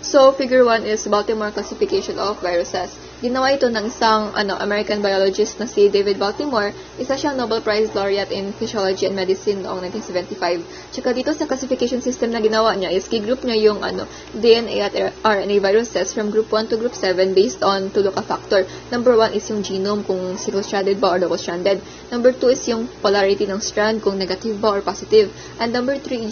So, figure 1 is Baltimore classification of viruses. Ginawa ito ng isang American biologist na si David Baltimore. Isa siyang Nobel Prize laureate in Physiology and Medicine noong 1975. Tsaka dito sa classification system na ginawa niya is group niya yung DNA at RNA viruses from group 1 to group 7 based on to look a factor. Number 1 is yung genome, kung single-stranded ba or double-stranded. Number 2 is yung polarity ng strand, kung negative ba or positive. And number 3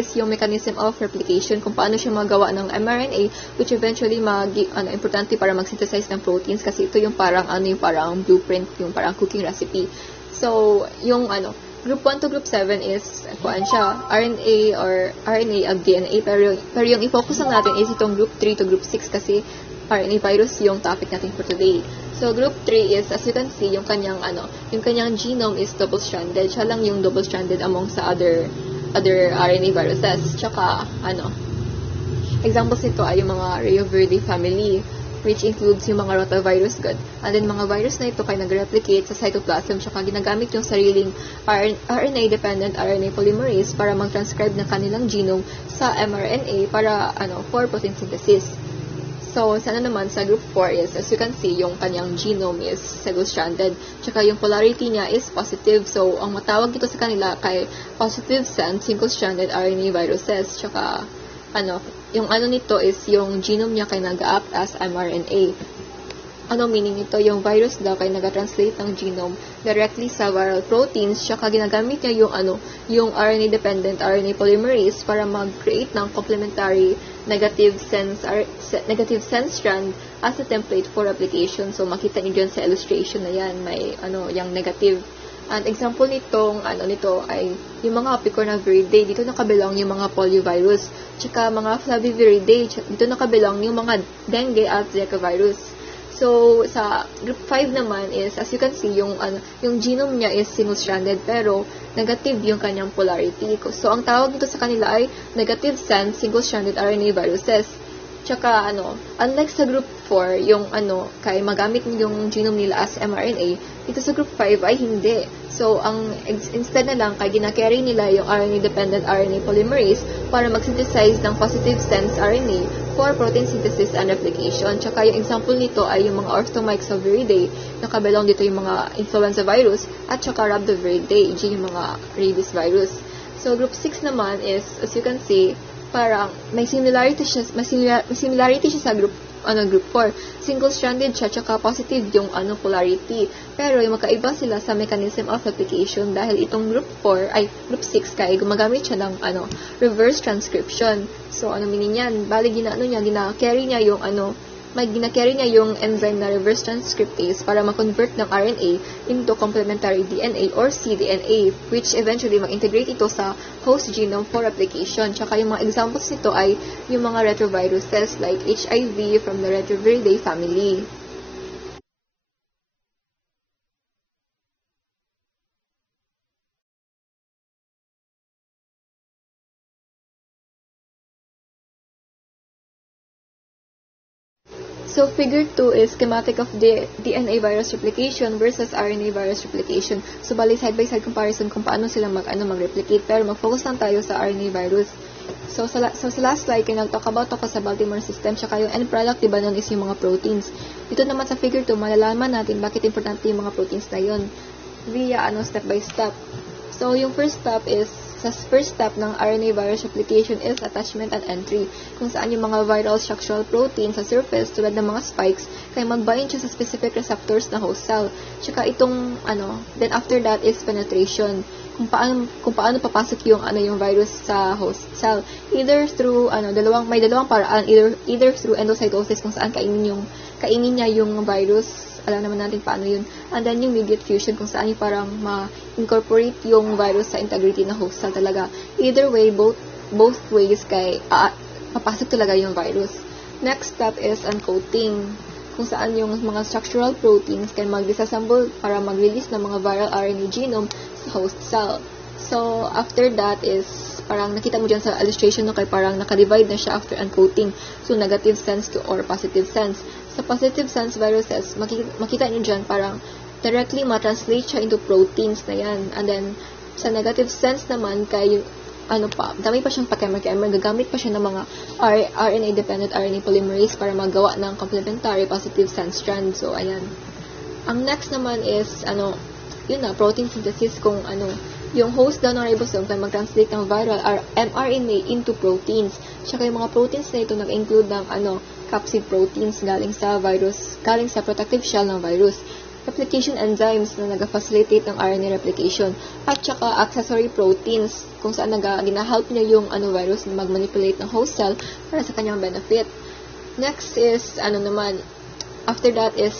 is yung mechanism of replication, kung paano siya magawa ng mRNA, which eventually importante para mag-synthesize ng proteins, kasi ito yung parang blueprint, yung parang cooking recipe. So, yung group 1 to group 7 is RNA or RNA ag DNA, pero yung i-focus lang natin is itong group 3 to group 6 kasi RNA virus yung topic natin for today. So, group 3 is, as you can see, yung kanyang genome is double-stranded. Siya lang yung double-stranded among sa other RNA viruses. Tsaka, examples nito ay yung mga Rheoviridae family, which includes yung mga rotavirus good. And then, mga virus na ito kay nag-replicate sa cytoplasm, tsaka ginagamit yung sariling RNA-dependent RNA polymerase para mag-transcribe ng kanilang genome sa mRNA para, for protein synthesis. So, naman, sa group 4 is, as you can see, yung kanyang genome is single-stranded. Tsaka yung polarity niya is positive. So, ang matawag dito sa kanila kay positive sense single-stranded RNA viruses. Tsaka, yung nito is yung genome niya kay nag-act as mRNA. Meaning nito? Yung virus daw kay nag-translate ng genome directly sa viral proteins, tsaka ginagamit niya yung RNA-dependent RNA polymerase para mag-create ng complementary negative sense strand as a template for application. So, makita niyo dyan sa illustration na yan, may yung negative. And example nitong nito ay yung mga Picornaviridae, dito nakabilang yung mga poliovirus, tsaka mga Flaviviridae, dito nakabilang yung mga dengue at Zika virus. So, sa group 5 naman is, as you can see, yung genome niya is single-stranded, pero negative yung kanyang polarity. So, ang tawag nito sa kanila ay negative sense single-stranded RNA viruses. Tsaka, unlike sa group 4, yung kay magamit yung genome nila as mRNA, dito sa group 5 ay hindi. So, instead na lang, kay gina-carry nila yung RNA-dependent RNA polymerase para mag-synthesize ng positive sense RNA for protein synthesis and replication. Tsaka yung example nito ay yung mga Orthomyxoviridae, nakabilang dito yung mga influenza virus, at tsaka Rhabdoviridae, yung mga rabies virus. So, group 6 naman is, as you can see, parang may similarity siya sa group 4. Single-stranded siya, tsaka positive yung polarity. Pero yung magkaiba sila sa mechanism of replication dahil itong group 6 kaya gumagamit siya ng reverse transcription. So, meaning yan? Bali, gina-carry niya yung enzyme na reverse transcriptase para ma-convert ng RNA into complementary DNA or cDNA, which eventually mag-integrate ito sa host genome for replication. Tsaka yung mga examples nito ay yung mga retroviruses like HIV from the Retroviridae family. So, figure 2 is schematic of the DNA virus replication versus RNA virus replication. So, bali side-by-side comparison kung paano sila mag-replicate. Pero mag-focus lang tayo sa RNA virus. So, sa last slide, nag-talk about ako sa Baltimore system, tsaka yung end product, diba nun is yung mga proteins. Dito naman sa figure 2, malalaman natin bakit importante yung mga proteins na yun via step by step. So, yung first step ng RNA virus replication is attachment and entry, kung saan yung mga viral structural protein sa surface tulad ng mga spikes kaya mag-bind siya sa specific receptors na host cell. Tsaka itong then after that is penetration, kung paano papasok yung yung virus sa host cell, either through may dalawang paraan, either through endocytosis, kung saan kainin niya yung virus, alam naman natin paano yun. And then yung mediate fusion, kung saan yung parang ma-incorporate yung virus sa integrity ng host cell talaga. Either way, both ways kay papasok talaga yung virus. Next step is uncoating, kung saan yung mga structural proteins can mag-disassemble para mag-release ng mga viral RNA genome sa host cell. So, after that is, parang nakita mo dyan sa illustration kay parang nakadivide na siya after uncoating. So, negative sense or positive sense. Sa positive sense viruses, makita nyo dyan, parang directly ma-translate siya into proteins na yan. And then, sa negative sense naman, kay dami pa siyang pa-kemer-kemer, gagamit pa siya ng mga RNA-dependent RNA polymerase para magawa ng complementary positive sense strand. So, ayan. Ang next naman is, protein synthesis, kung yung host daw ng ribosome kaya mag-translate ng viral mRNA into proteins. Tsaka yung mga proteins na ito nag-include ng capsid proteins galing sa protective shell ng virus. Replication enzymes na nag-facilitate ng RNA replication. At tsaka accessory proteins kung saan gina-help niya yung virus na mag-manipulate ng host cell para sa kanyang benefit. Next is, after that is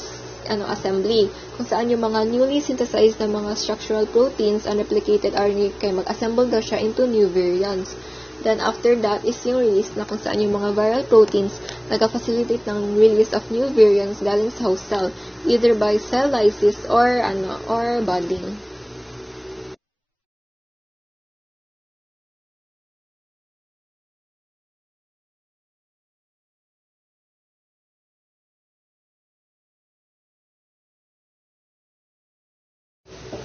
assembly, kung saan yung mga newly synthesized na mga structural proteins and replicated RNA kaya mag-assemble daw siya into new variants. Then after that is yung release na kung saan yung mga viral proteins nag-facilitate ng release of new variants galing sa host cell, either by cell lysis or budding.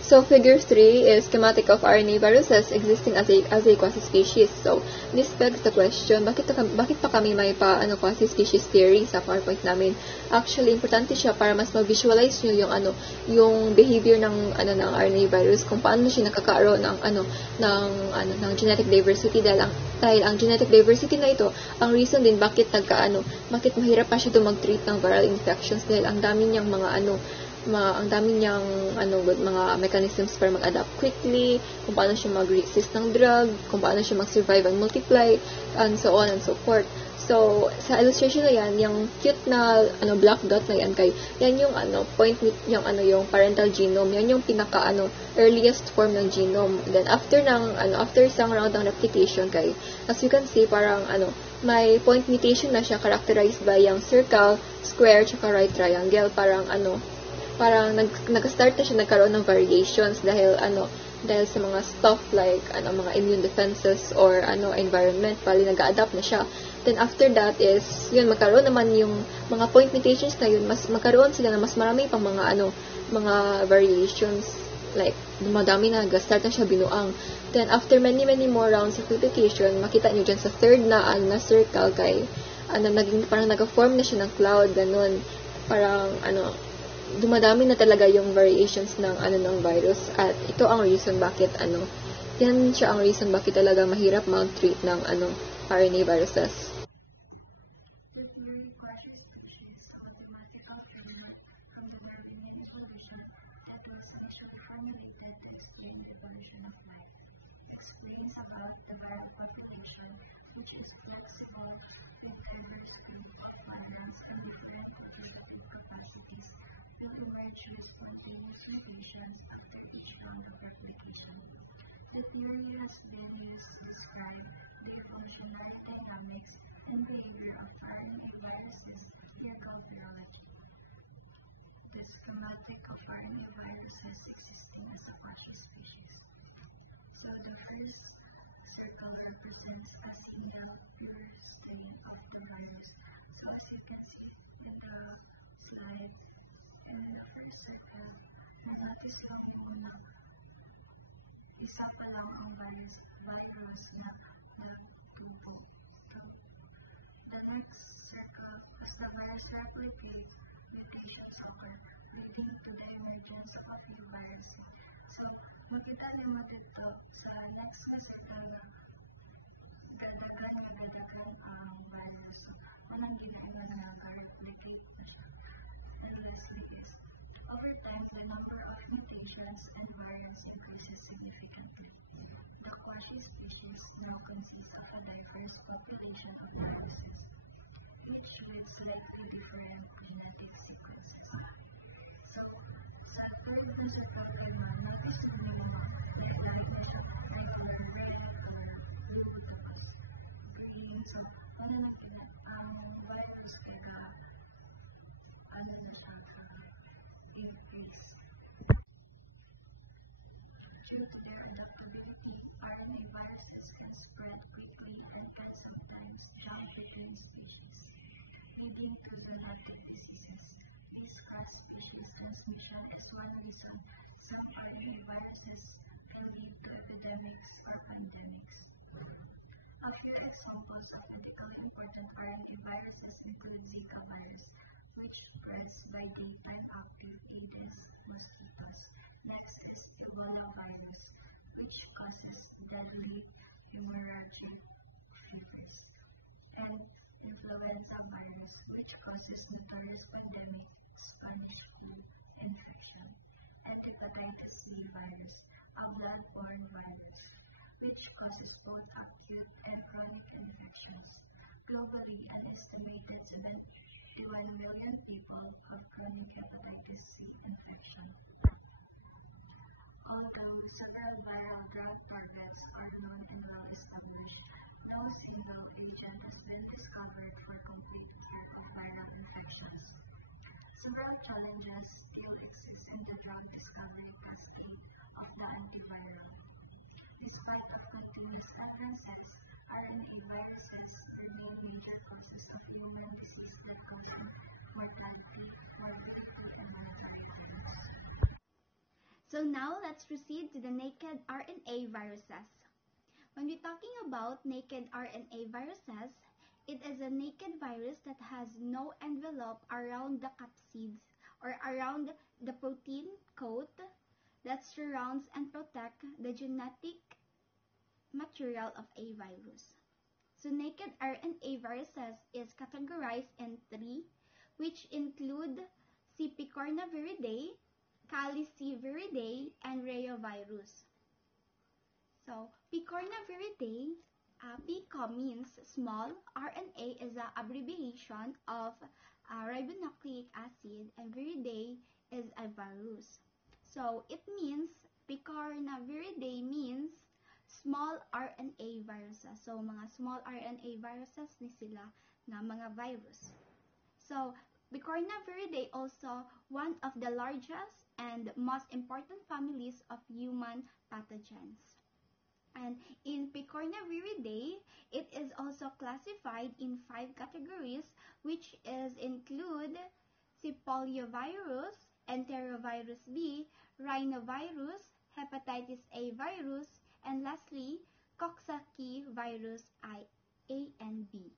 So, figure 3 is schematic of RNA viruses existing as a quasi-species. So, this begs the question, bakit pa kami may quasi-species theory sa PowerPoint namin? Actually, importante siya para mas ma-visualize nyo yung behavior ng RNA virus, kung paano siya nakakaroon ng genetic diversity, dahil ang genetic diversity na ito, ang reason din bakit mahirap pa siya mag-treat ng viral infections, dahil ang dami niyang mga mechanisms para mag-adapt quickly, kung paano siya mag-resist ng drug, kung paano siya mag-survive and multiply, and so on and so forth. So, sa illustration na yan, yung cute na black dot na yan yan yung yung parental genome, yan yung pinaka earliest form ng genome. Then after isang round ng replication as you can see, parang may point mutation na siya, characterized by yung circle, square, tsaka right triangle. Parang nag-start na siya nagkaroon ng variations dahil sa mga stuff like mga immune defenses or environment, bali nag-adapt na siya. Then after that is yun, magkaroon naman yung mga point mutations na yun, magkaroon sila na mas marami pang mga variations, like dumadami na, nag-start na siya binuang. Then after many more rounds of replication, makita niyo dyan sa third na circle parang nag-form na siya ng cloud, ganun. Parang dumadami na talaga yung variations ng virus, at ito ang reason bakit yan siya ang reason bakit talaga mahirap mag-treat ng RNA viruses. type of Aedes mosquitoes. Next is Ebola virus, which causes deadly hemorrhagic fevers, and influenza virus, which causes notorious pandemic Spanish flu infection, and hepatitis C virus, a blood-borne virus, which causes both acute and chronic infections. Globally, an estimated 71 million people have chronic hepatitis C infection. Although several viral drug targets are known and well established, no single agent has been discovered for complete cure of viral infections. Several challenges still exist in the drug discovery cascade of the antiviral. Despite continuous advances, RNA viruses remain major causes of human disease that cause mortality for infected inflammatory virus. So now let's proceed to the naked RNA viruses. When we're talking about naked RNA viruses, it is a naked virus that has no envelope around the capsid or around the protein coat that surrounds and protects the genetic material of a virus. So naked RNA viruses is categorized in three, which include C. picornaviridae, Calyciviridae, and Reovirus. So, picornaviridae, pico means small, RNA is an abbreviation of ribonucleic acid, and viridae is a virus. So, it means, picornaviridae means small RNA viruses. So, mga small RNA viruses ni sila na mga virus. So, picornaviridae also one of the largest and most important families of human pathogens. And in Picornaviridae, it is also classified in 5 categories, which include poliovirus, enterovirus B, rhinovirus, hepatitis A virus, and lastly, Coxsackie virus A and B.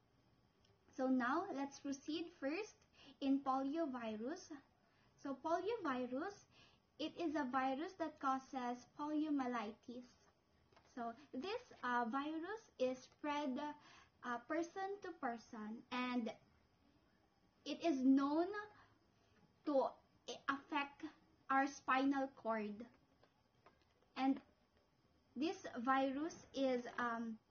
So now, let's proceed first in poliovirus. So poliovirus, it is a virus that causes poliomyelitis. So this virus is spread person to person, and it is known to affect our spinal cord. And this virus is,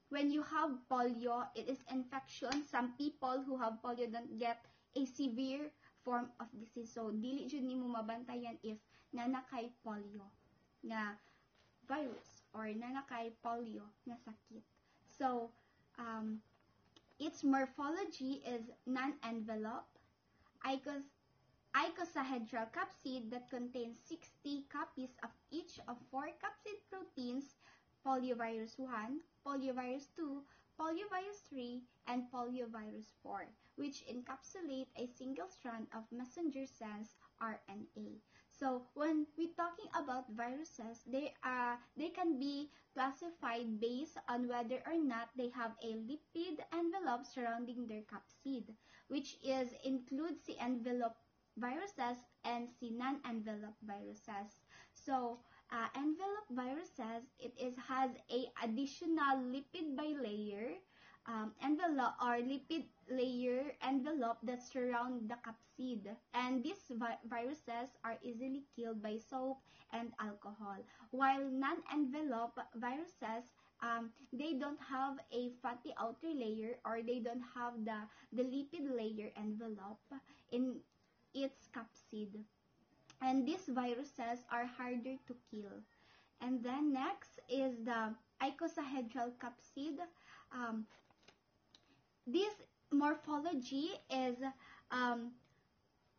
when you have polio, it is infection. Some people who have polio don't get a severe form of disease. So, dili jud nimo mabantayan if nanakay polio nga virus or nanakay polio nga sakit. So, its morphology is non-envelope, icosahedral capsid that contains 60 copies of each of 4 capsid proteins, poliovirus 1, poliovirus 2, poliovirus 3, and poliovirus 4, which encapsulate a single strand of messenger sense RNA. So when we're talking about viruses, they can be classified based on whether or not they have a lipid envelope surrounding their capsid, which includes the envelope viruses and the non-envelope viruses. So envelope viruses, has a additional lipid bilayer envelope or lipid layer envelope that surround the capsid, and these viruses are easily killed by soap and alcohol, while non-envelope viruses, they don't have a fatty outer layer, or they don't have the lipid layer envelope in its capsid, and these viruses are harder to kill. And then next is the icosahedral capsid. This morphology is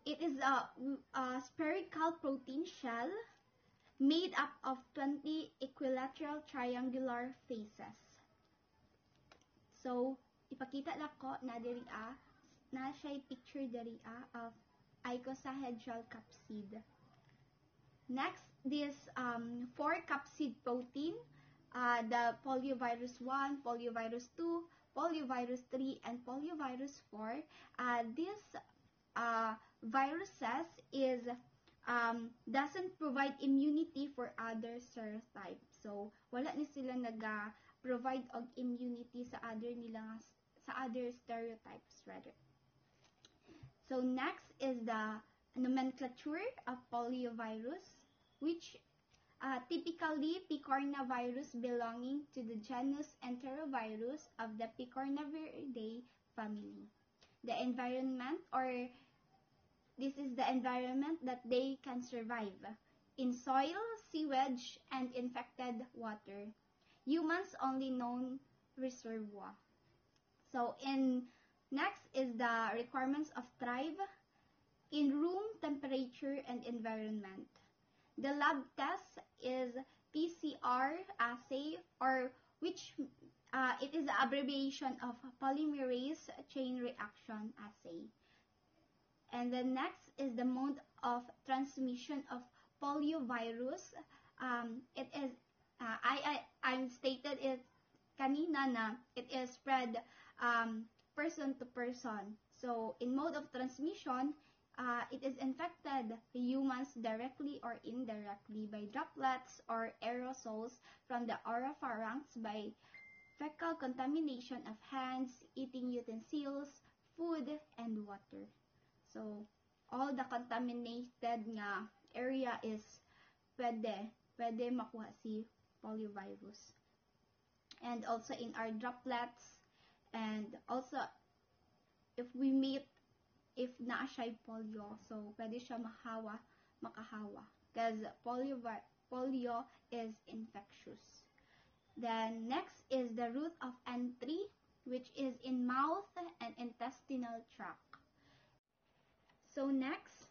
it is a spherical protein shell made up of 20 equilateral triangular faces. So ipakita nako na diri na siya picture diri of icosahedral capsid. Next, this 4 capsid protein, the poliovirus 1, poliovirus 2, poliovirus 3, and poliovirus 4. These viruses is doesn't provide immunity for other serotypes. So wala ni sila provide og immunity sa other stereotypes rather. So next is the nomenclature of poliovirus, which typically picornavirus belonging to the genus Enterovirus of the Picornaviridae family. The environment, or this is the environment that they can survive: in soil, sewage, and infected water. Humans only known reservoir. So next is the requirements of thrive in room temperature and environment. The lab test is PCR assay, or which it is the abbreviation of polymerase chain reaction assay. And then next is the mode of transmission of poliovirus. It is I stated it kanina na it is spread person to person. So in mode of transmission, it is infected humans directly or indirectly by droplets or aerosols from the oropharynx, by fecal contamination of hands, eating utensils, food, and water. So all the contaminated nga area is pwede makuha si poliovirus. And also in our droplets, and also if we meet, if naa siya polio, so pwede siya makahawa. Because polio is infectious. Then next is the route of entry, which is in mouth and intestinal tract. So next,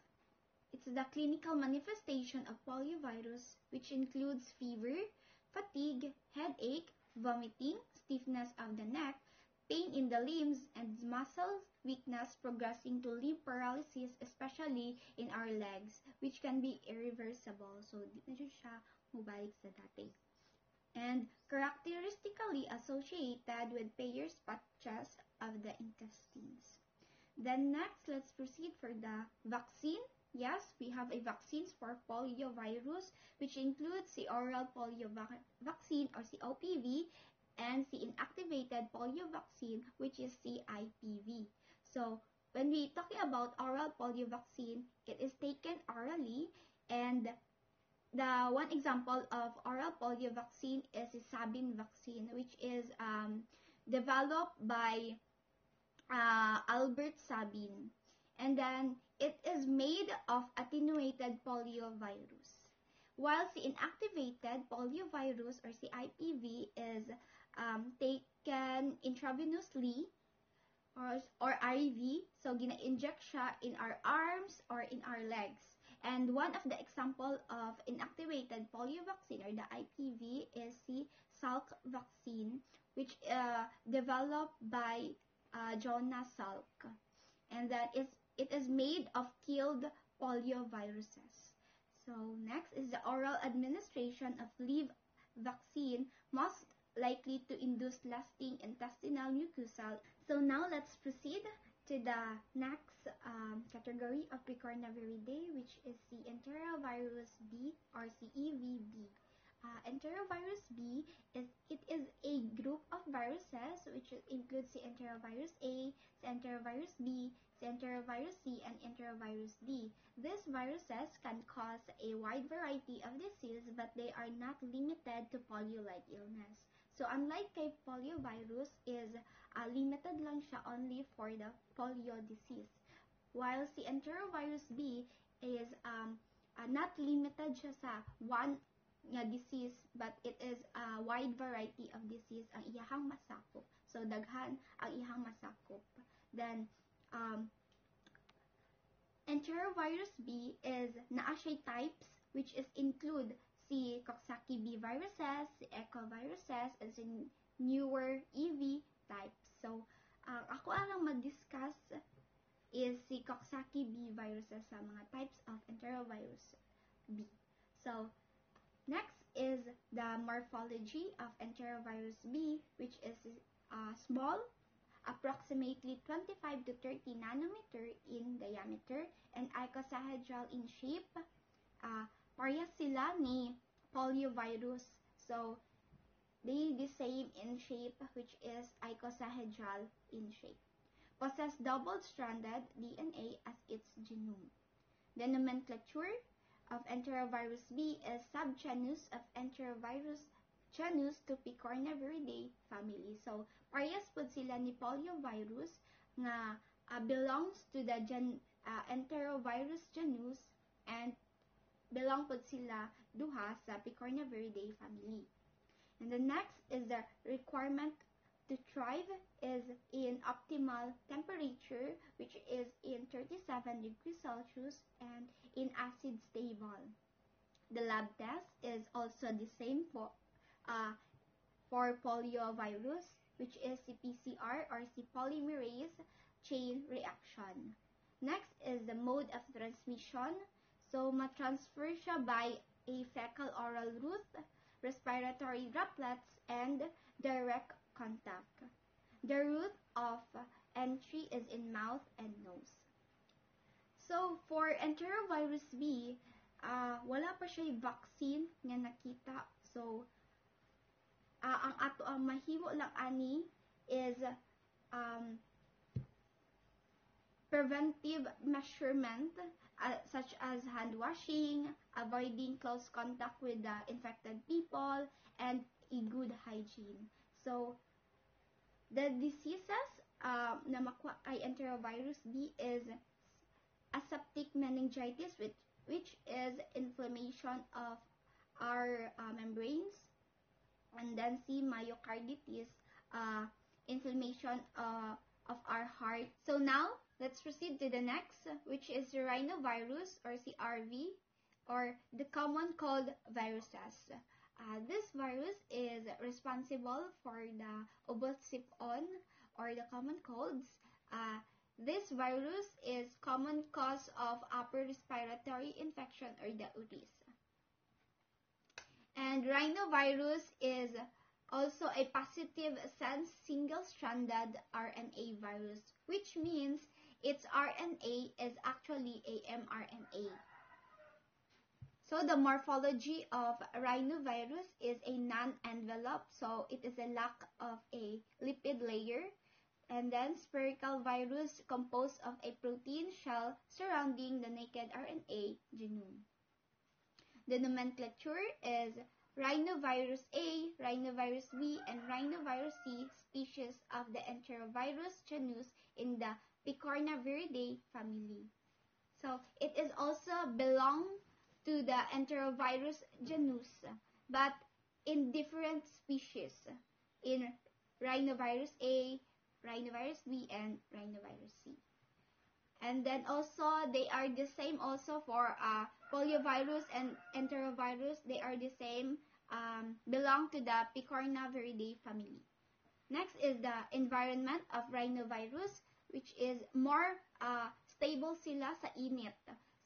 it's the clinical manifestation of poliovirus, which includes fever, fatigue, headache, vomiting, stiffness of the neck, pain in the limbs and muscles, weakness progressing to limb paralysis, especially in our legs, which can be irreversible. So, di na siya mubalik sa dati. And characteristically associated with Peyer's patches of the intestines. Then next, let's proceed for the vaccine. Yes, we have a vaccines for poliovirus, which includes the oral polio vaccine, or COPV, and the inactivated polio vaccine, which is CIPV. So when we talking about oral polio vaccine, it is taken orally, and the one example of oral polio vaccine is the Sabin vaccine, which is developed by Albert Sabin. And then it is made of attenuated poliovirus. While the inactivated poliovirus, or CIPV, is taken intravenously or IV, so gina-inject siya in our arms or in our legs. And one of the example of inactivated polio vaccine, or the IPV, is the Salk vaccine, which developed by Jonas Salk. And that is, it is made of killed polioviruses. So next is the oral administration of Lev vaccine, most likely to induce lasting intestinal mucosal. So now let's proceed to the next category of Picornaviridae, which is the Enterovirus B, or CEVB. Enterovirus B is a group of viruses which includes the Enterovirus A, the Enterovirus B, the Enterovirus C, and Enterovirus D. These viruses can cause a wide variety of disease, but they are not limited to polio-like illness. So unlike kay poliovirus, is limited lang siya only for the polio disease. While si Enterovirus B is not limited siya sa one nga disease, but it is a wide variety of disease ang iyahang masakop. So daghan ang iyahang masakop. Then Enterovirus B is naa siya types, which is include si Coxsackie B viruses, si ecoviruses, and si newer EV types. So ako lang mag-discuss is si Coxsackie B viruses sa mga types of Enterovirus B. So next is the morphology of Enterovirus B, which is small, approximately 25 to 30 nanometer in diameter, and icosahedral in shape. Parehas sila ni poliovirus. So, they the same in shape, which is icosahedral in shape. Possess double-stranded DNA as its genome. The nomenclature of enterovirus B is subgenus of enterovirus, genus to Picornaviridae family. So, parehas po sila ni poliovirus nga belongs to the enterovirus genus and belong po sila duha sa Picornaviridae family. And the next is the requirement to thrive is in optimal temperature, which is in 37 degrees Celsius and in acid stable. The lab test is also the same for poliovirus, which is the PCR or the polymerase chain reaction. Next is the mode of transmission. So, matransfer siya by a fecal-oral route, respiratory droplets, and direct contact. The route of entry is in mouth and nose. So, for enterovirus B, wala pa siya vaccine nga nakita. So, ang ato ang mahimo lang ani is preventive measurement such as hand washing, avoiding close contact with the infected people, and a good hygiene. So, the diseases na makuha kay enterovirus B is aseptic meningitis, which is inflammation of our membranes, and then C, myocarditis, inflammation of our heart. So now, let's proceed to the next, which is rhinovirus or CRV, or the common cold viruses. This virus is responsible for the obosipon or the common colds. This virus is common cause of upper respiratory infection or the otitis. And rhinovirus is also a positive sense single-stranded RNA virus, which means its RNA is actually a mRNA. So the morphology of rhinovirus is a non-envelope, so it is a lack of a lipid layer. And then spherical virus composed of a protein shell surrounding the naked RNA genome. The nomenclature is rhinovirus A, rhinovirus B, and rhinovirus C species of the enterovirus genus in the Picornaviridae family. So it is also belong to the enterovirus genus, but in different species, in rhinovirus A, rhinovirus B, and rhinovirus C. And then also, they are the same also for poliovirus and enterovirus. They are the same, belong to the Picornaviridae family. Next is the environment of rhinovirus, which is more stable sila sa init.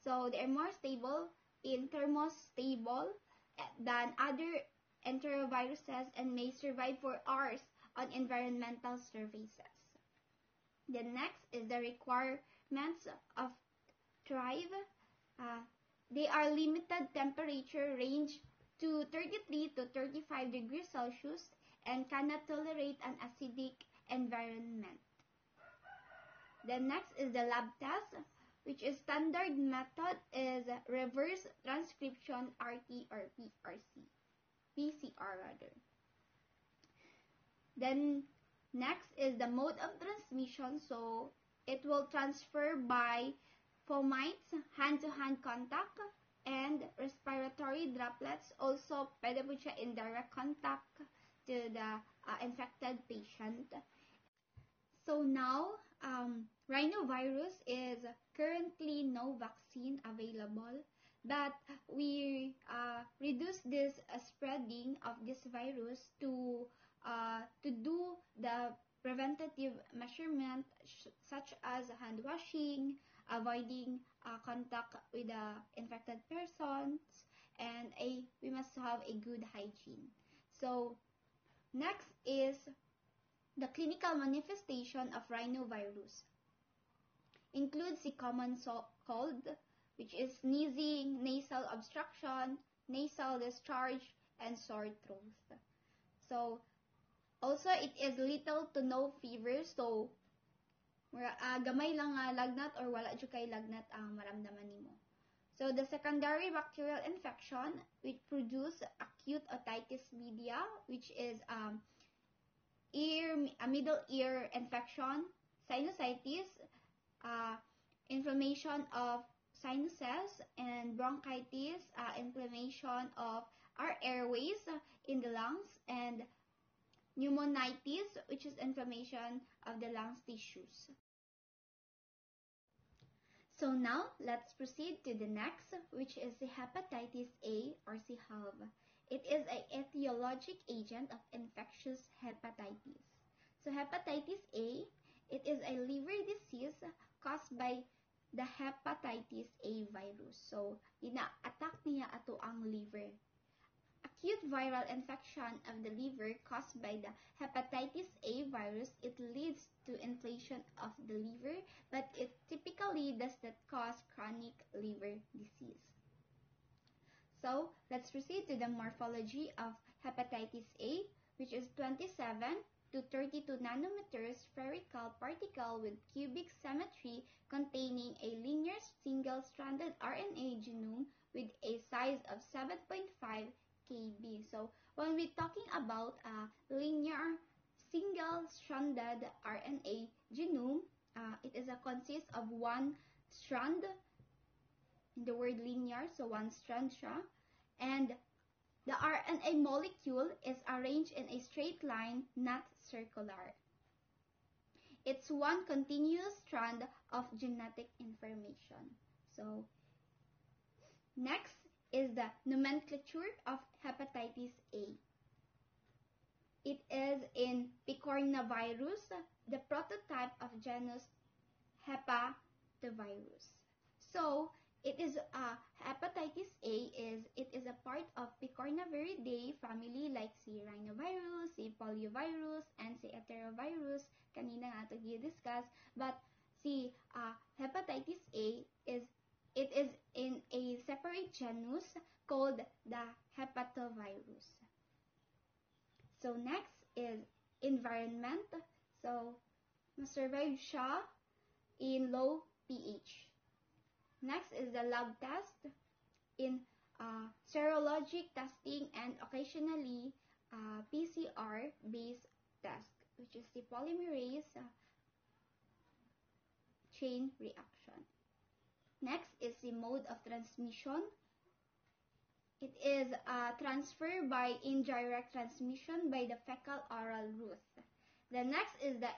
So, they are more stable in thermostable than other enteroviruses and may survive for hours on environmental surfaces. The next is the requirements of thrive. They are limited temperature range to 33 to 35 degrees Celsius and cannot tolerate an acidic environment. The next is the lab test, which is standard method is reverse transcription RT or PCR rather. Then next is the mode of transmission. So it will transfer by fomites, hand-to-hand contact, and respiratory droplets. Also, pwede po siya in direct contact to the infected patient. So now, rhinovirus is currently no vaccine available, but we reduce this spreading of this virus to do the preventative measurement such as hand washing, avoiding contact with the infected persons, and we must have a good hygiene. So next is The clinical manifestation of rhinovirus includes the common cold, which is sneezing, nasal obstruction, nasal discharge, and sore throat. So, also it is little to no fever, so gamay lang nga lagnat or wala jud kay lagnat ang maramdaman nimo. So, the secondary bacterial infection which produce acute otitis media, which is middle ear infection, sinusitis, inflammation of sinuses, and bronchitis, inflammation of our airways in the lungs, and pneumonitis, which is inflammation of the lungs tissues. So now, let's proceed to the next, which is the hepatitis A or CHAV. It is an etiologic agent of infectious hepatitis. So hepatitis A, it is a liver disease caused by the hepatitis A virus. So, ina-attack niya ato ang liver. Acute viral infection of the liver caused by the hepatitis A virus, it leads to inflammation of the liver, but it typically does not cause chronic liver disease. So, let's proceed to the morphology of hepatitis A, which is 27 to 32 nanometers spherical particle with cubic symmetry containing a linear single-stranded RNA genome with a size of 7.5 kb. So, when we're talking about a linear single-stranded RNA genome, it is consists of one strand, in the word linear, so one strand siya, and the RNA molecule is arranged in a straight line, not circular. It's one continuous strand of genetic information. So, next is the nomenclature of hepatitis A. It is in picornavirus, the prototype of genus Hepatovirus. So, it is hepatitis A is a part of Picornaviridae family like si rhinovirus, si poliovirus, and si enterovirus. Kanina nga ito i-discuss. But si hepatitis A is in a separate genus called the Hepatovirus. So next is environment. So masurvive siya in low pH. Next is the lab test in serologic testing and occasionally PCR-based test, which is the polymerase chain reaction. Next is the mode of transmission. It is transferred by indirect transmission by the fecal-oral route. The next is the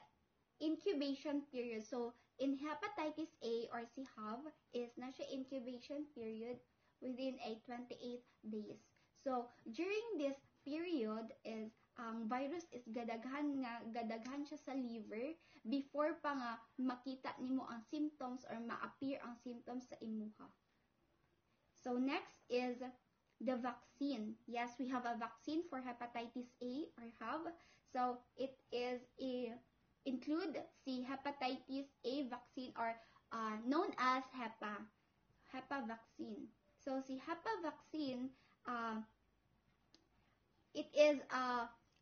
incubation period. So, in hepatitis A or CHAV, is na siya incubation period within a 28 days. So, during this period is virus is gadaghan siya sa liver before pa nga makita nimo ang symptoms or ma-appear ang symptoms sa imuha. So, next is the vaccine. Yes, we have a vaccine for hepatitis A or HAV. So, it is include si hepatitis A vaccine or known as HEPA vaccine. So, si HEPA vaccine, it is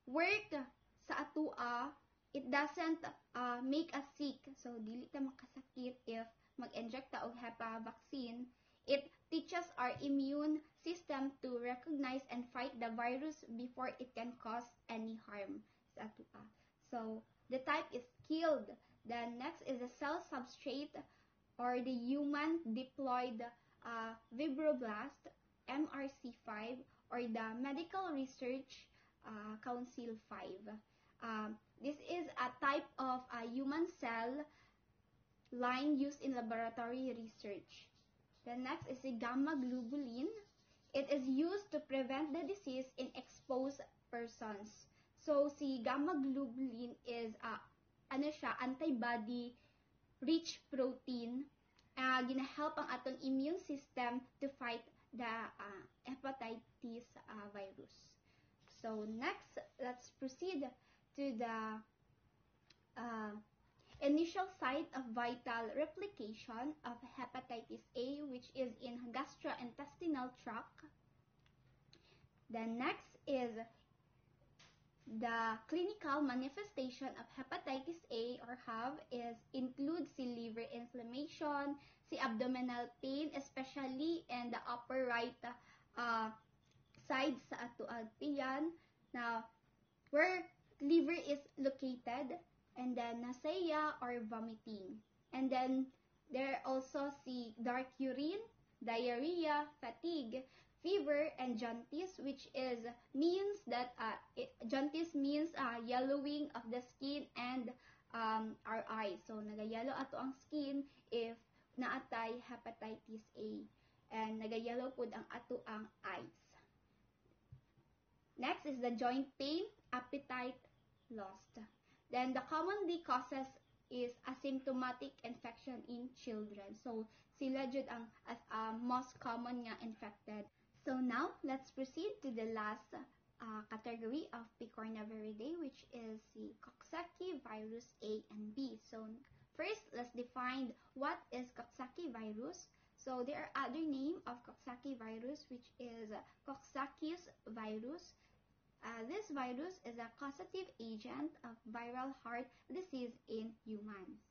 work sa atua, it doesn't make us sick. So, dili ta makasakit if mag-inject ta og HEPA vaccine. It teaches our immune system to recognize and fight the virus before it can cause any harm sa atua. So, the type is killed. Then next is the cell substrate or the human diploid fibroblast, MRC5, or the Medical Research Council 5. This is a type of human cell line used in laboratory research. The next is the gamma globulin. It is used to prevent the disease in exposed persons. So, si gamma globulin is antibody rich protein. Gina-help ang atong immune system to fight the hepatitis virus. So, next, let's proceed to the initial site of vital replication of hepatitis A, which is in gastrointestinal tract. Then next is the clinical manifestation of hepatitis A or HAV includes the liver inflammation, the abdominal pain, especially in the upper right side sa atuag tiyan, now where liver is located, and then nausea or vomiting. And then there also see dark urine, diarrhea, fatigue, fever, and jaundice, which means that jaundice means yellowing of the skin and our eyes. So nagayellow ato ang skin if naatay hepatitis A, and nagayellow pud ang ato ang eyes. Next is the joint pain, appetite lost. Then the commonly causes is asymptomatic infection in children. So sila jud ang most common nga infected. So now let's proceed to the last category of Picornaviridae, which is the Coxsackie virus A and B. So first, let's define what is Coxsackie virus. So there are other name of Coxsackie virus, which is Coxsackie virus. This virus is a causative agent of viral heart disease in humans.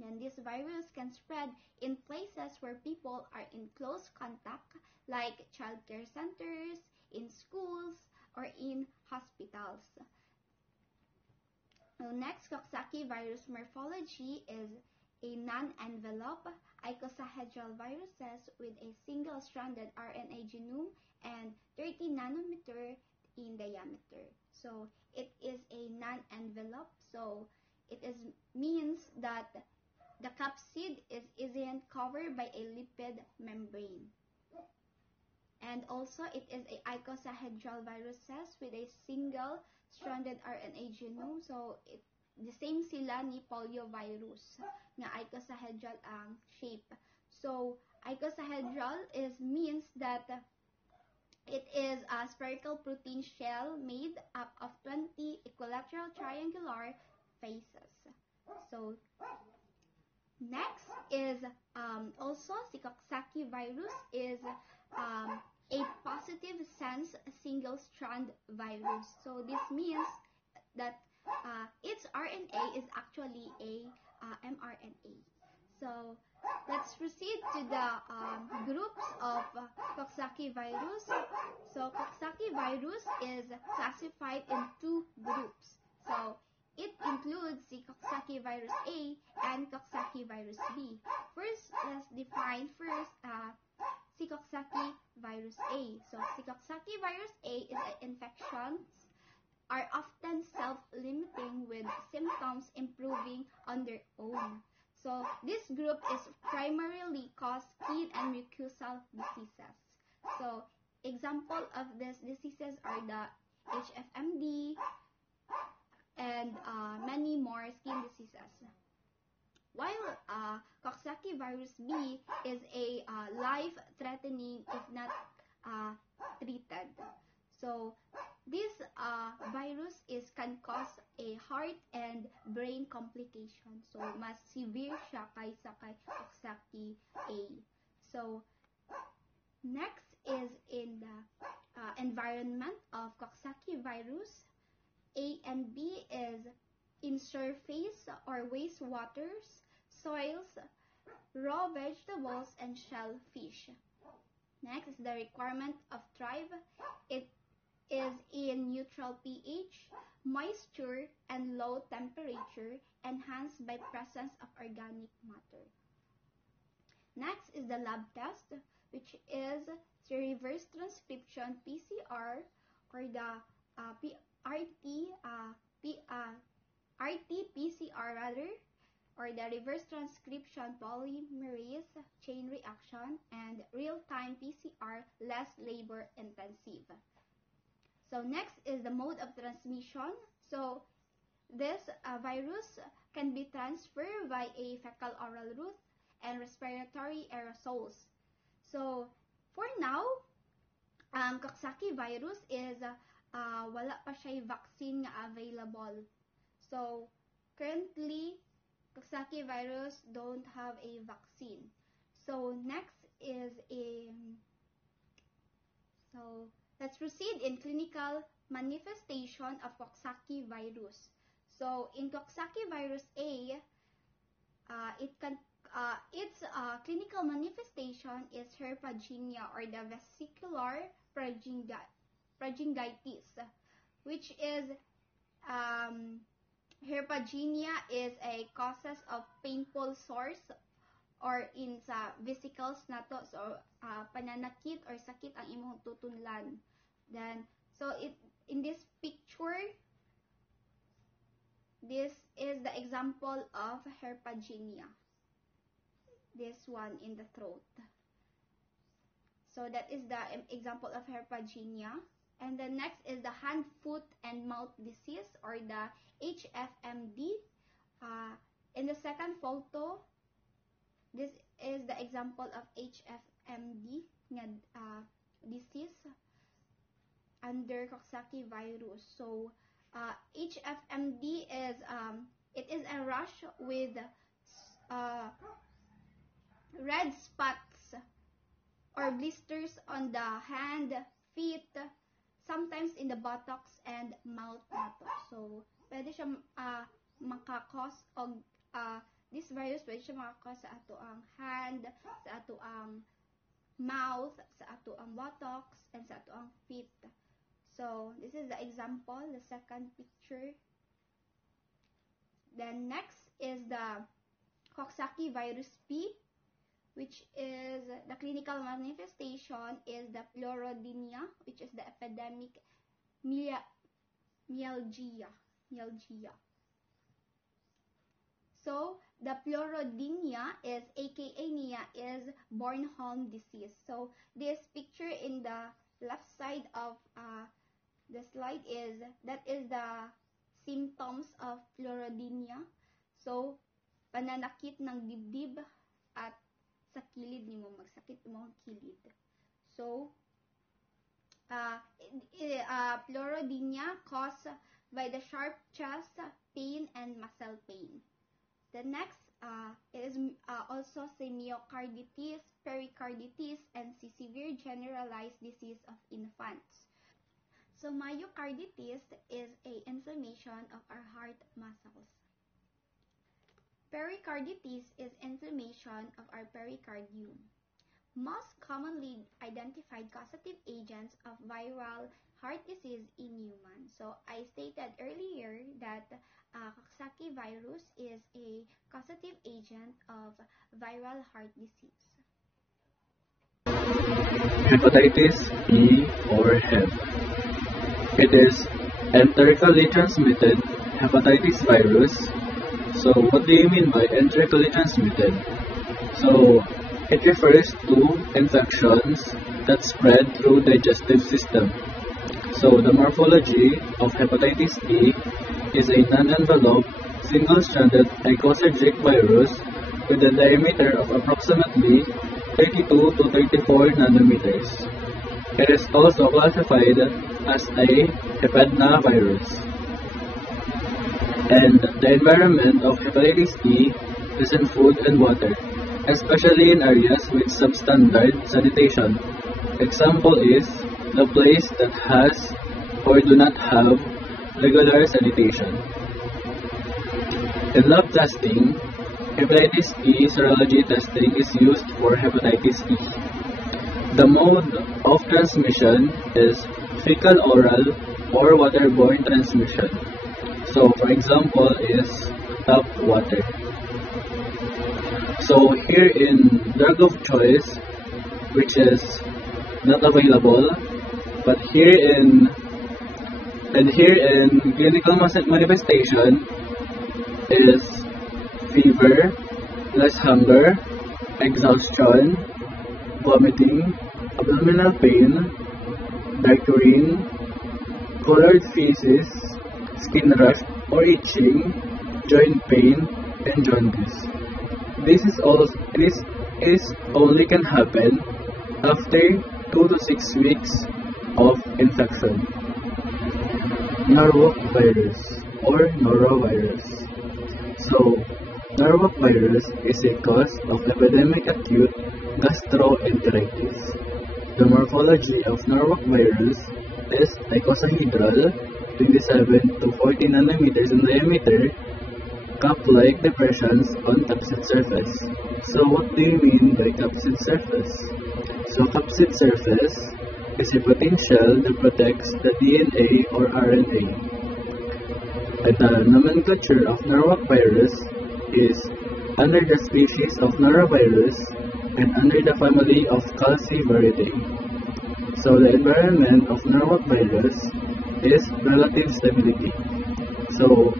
Then this virus can spread in places where people are in close contact, like childcare centers, in schools, or in hospitals. So next, Coxsackie virus morphology is a non-envelope icosahedral viruses with a single-stranded RNA genome and 30 nanometer in diameter. So it is a non-envelope, so it means that the capsid isn't covered by a lipid membrane. And also it is a icosahedral viruses with a single-stranded RNA genome. So the same sila ni poliovirus nga icosahedral ang shape. So icosahedral means that it is a spherical protein shell made up of 20 equilateral triangular faces. So next is also the Coxsackie virus is a positive sense single-strand virus. So this means that its RNA is actually a mRNA. So let's proceed to the groups of Coxsackie virus. So Coxsackie virus is classified in two groups. So it includes the Coxsackie virus A and Coxsackie virus B. First, let's define the Coxsackie virus A. So the Coxsackie virus A is infections are often self-limiting with symptoms improving on their own. So this group is primarily cause skin and mucosal diseases. So example of these diseases are the HFMD and many more skin diseases. While Coxsackie virus B is a life-threatening if not treated. So this virus can cause a heart and brain complication. So mas severe siya kaysa kay Coxsackie A. So next is in the environment of Coxsackie virus. A and B is in surface or wastewaters, soils, raw vegetables, and shellfish. Next is the requirement of thrive. It is in neutral pH, moisture, and low temperature, enhanced by presence of organic matter. Next is the lab test, which is the reverse transcription PCR or the RT-PCR rather, or the reverse transcription polymerase chain reaction, and real-time PCR, less labor intensive. So next is the mode of transmission. So this virus can be transferred by a fecal-oral route and respiratory aerosols. So for now, Coxsackie virus is wala pa siya vaccine nga available. So Currently, Coxsackie virus don't have a vaccine. So next is let's proceed in clinical manifestation of Coxsackie virus. So in Coxsackie virus A, its clinical manifestation is herpagenia, or the vesicular pharyngitis, which is herpagenia is a causes of painful sores or in sa vesicles nato, so pananakit or sakit ang imong tutunlan. Then so in this picture, this is the example of herpagenia. This one in the throat. So that is the example of herpagenia. And the next is the hand, foot, and mouth disease, or the HFMD. In the second photo, this is the example of HFMD disease under Coxsackie virus. So HFMD is it is a rash with red spots or blisters on the hand, feet, sometimes in the buttocks and mouth nato. So pwede siya makakos og this virus, pwede siya makakos sa ato ang hand, sa ato ang mouth, sa ato ang buttocks, and sa ato ang feet. So this is the example, the second picture. Then next is the Coxsackie virus B, which is the clinical manifestation is the pleurodenia, which is the epidemic myalgia. So the pleurodenia is, aka niya, is Bornholm disease. So this picture in the left side of the slide is the symptoms of pleurodenia. So pananakit ng dibdib at sa kilid nimo, magsakit mo ang kilid. So pleurodenia caused by the sharp chest pain and muscle pain. The next is also myocarditis, pericarditis, and severe generalized disease of infants. So myocarditis is a inflammation of our heart muscles. Pericarditis is inflammation of our pericardium. Most commonly identified causative agents of viral heart disease in humans. So I stated earlier that Coxsackie virus is a causative agent of viral heart disease. Hepatitis E or Hep. It is enterically transmitted hepatitis virus. So what do you mean by enterically transmitted? So it refers to infections that spread through digestive system. So the morphology of hepatitis E is a non-enveloped, single-stranded icosahexae virus with a diameter of approximately 32 to 34 nanometers. It is also classified as a hepadna virus. And the environment of hepatitis E is in food and water, especially in areas with substandard sanitation. Example is the place that has or do not have regular sanitation. In lab testing, hepatitis E serology testing is used for hepatitis E. The mode of transmission is fecal-oral or waterborne transmission. So, for example, is tap water. So, here in drug of choice, which is not available, but here in clinical manifestation is fever, less hunger, exhaustion, vomiting, abdominal pain, dark urine, colored feces, skin rash or itching, joint pain, and jaundice. This only can happen after 2 to 6 weeks of infection. Norwalk virus or norovirus. So, Norwalk virus is a cause of epidemic acute gastroenteritis. The morphology of Norwalk virus is icosahedral, 27 to 40 nanometers in diameter, cup-like depressions on capsid surface. So what do you mean by capsid surface? So capsid surface is a protein shell that protects the DNA or RNA. And the nomenclature of Norwalk virus is under the species of norovirus and under the family of Calciviridae. So the environment of Norwalk virus is relative stability. So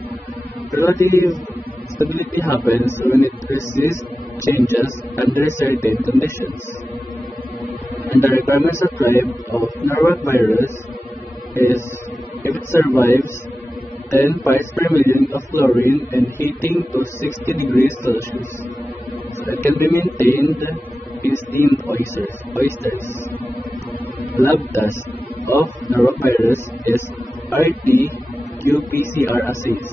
relative stability happens when it resists changes under certain conditions. And the requirements of life of Norwalk virus is if it survives 10 parts per million of chlorine and heating to 60 degrees Celsius. So it can be maintained in steamed oysters. Lab test of norovirus is RT-qPCR assays.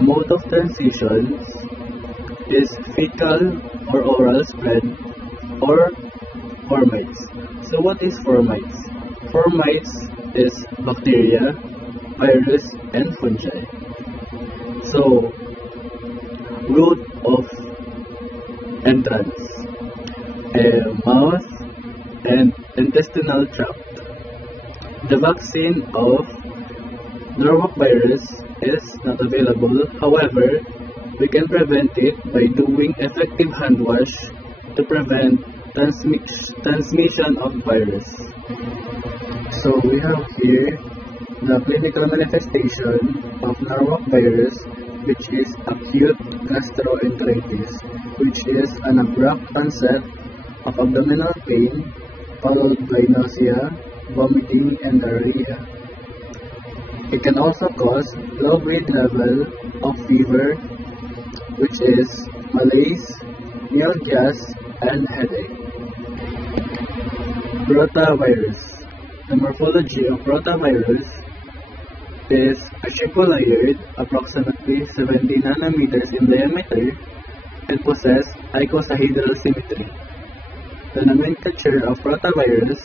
Mode of transmission is fecal or oral spread or formites. So what is formites? Formites is bacteria, virus, and fungi. So, route of entrance, mouth, and intestinal tract. The vaccine of Norwalk virus is not available. However, we can prevent it by doing effective hand wash to prevent transmission of virus. So we have here the clinical manifestation of Norwalk virus, which is acute gastroenteritis, which is an abrupt onset of abdominal pain followed by nausea, vomiting, and diarrhea. It can also cause low-grade level of fever, which is malaise, myalgias, and headache. Rotavirus. The morphology of rotavirus is a triple-layered, approximately 70 nanometers in diameter, and possess icosahedral symmetry. The nomenclature of rotavirus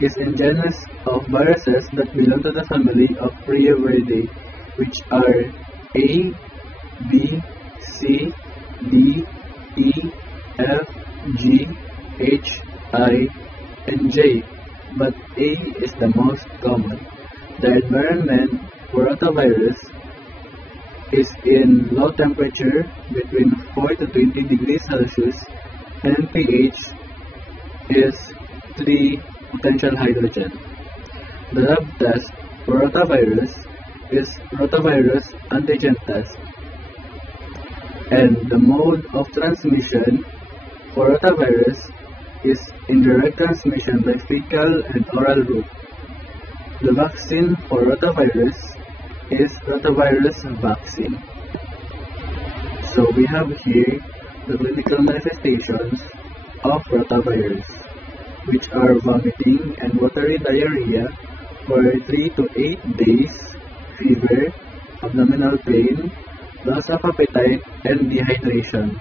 is a genus of viruses that belong to the family of Prioviridae, which are A, B, C, D, E, F, G, H, I, and J, but A is the most common. The environment for rotavirus is in low temperature between 4 to 20 degrees Celsius and pH is 3 potential hydrogen. The lab test for rotavirus is rotavirus antigen test. And the mode of transmission for rotavirus is indirect transmission by fecal and oral route. The vaccine for rotavirus is rotavirus vaccine. So we have here the clinical manifestations of rotavirus, which are vomiting and watery diarrhea for 3 to 8 days, fever, abdominal pain, loss of appetite, and dehydration,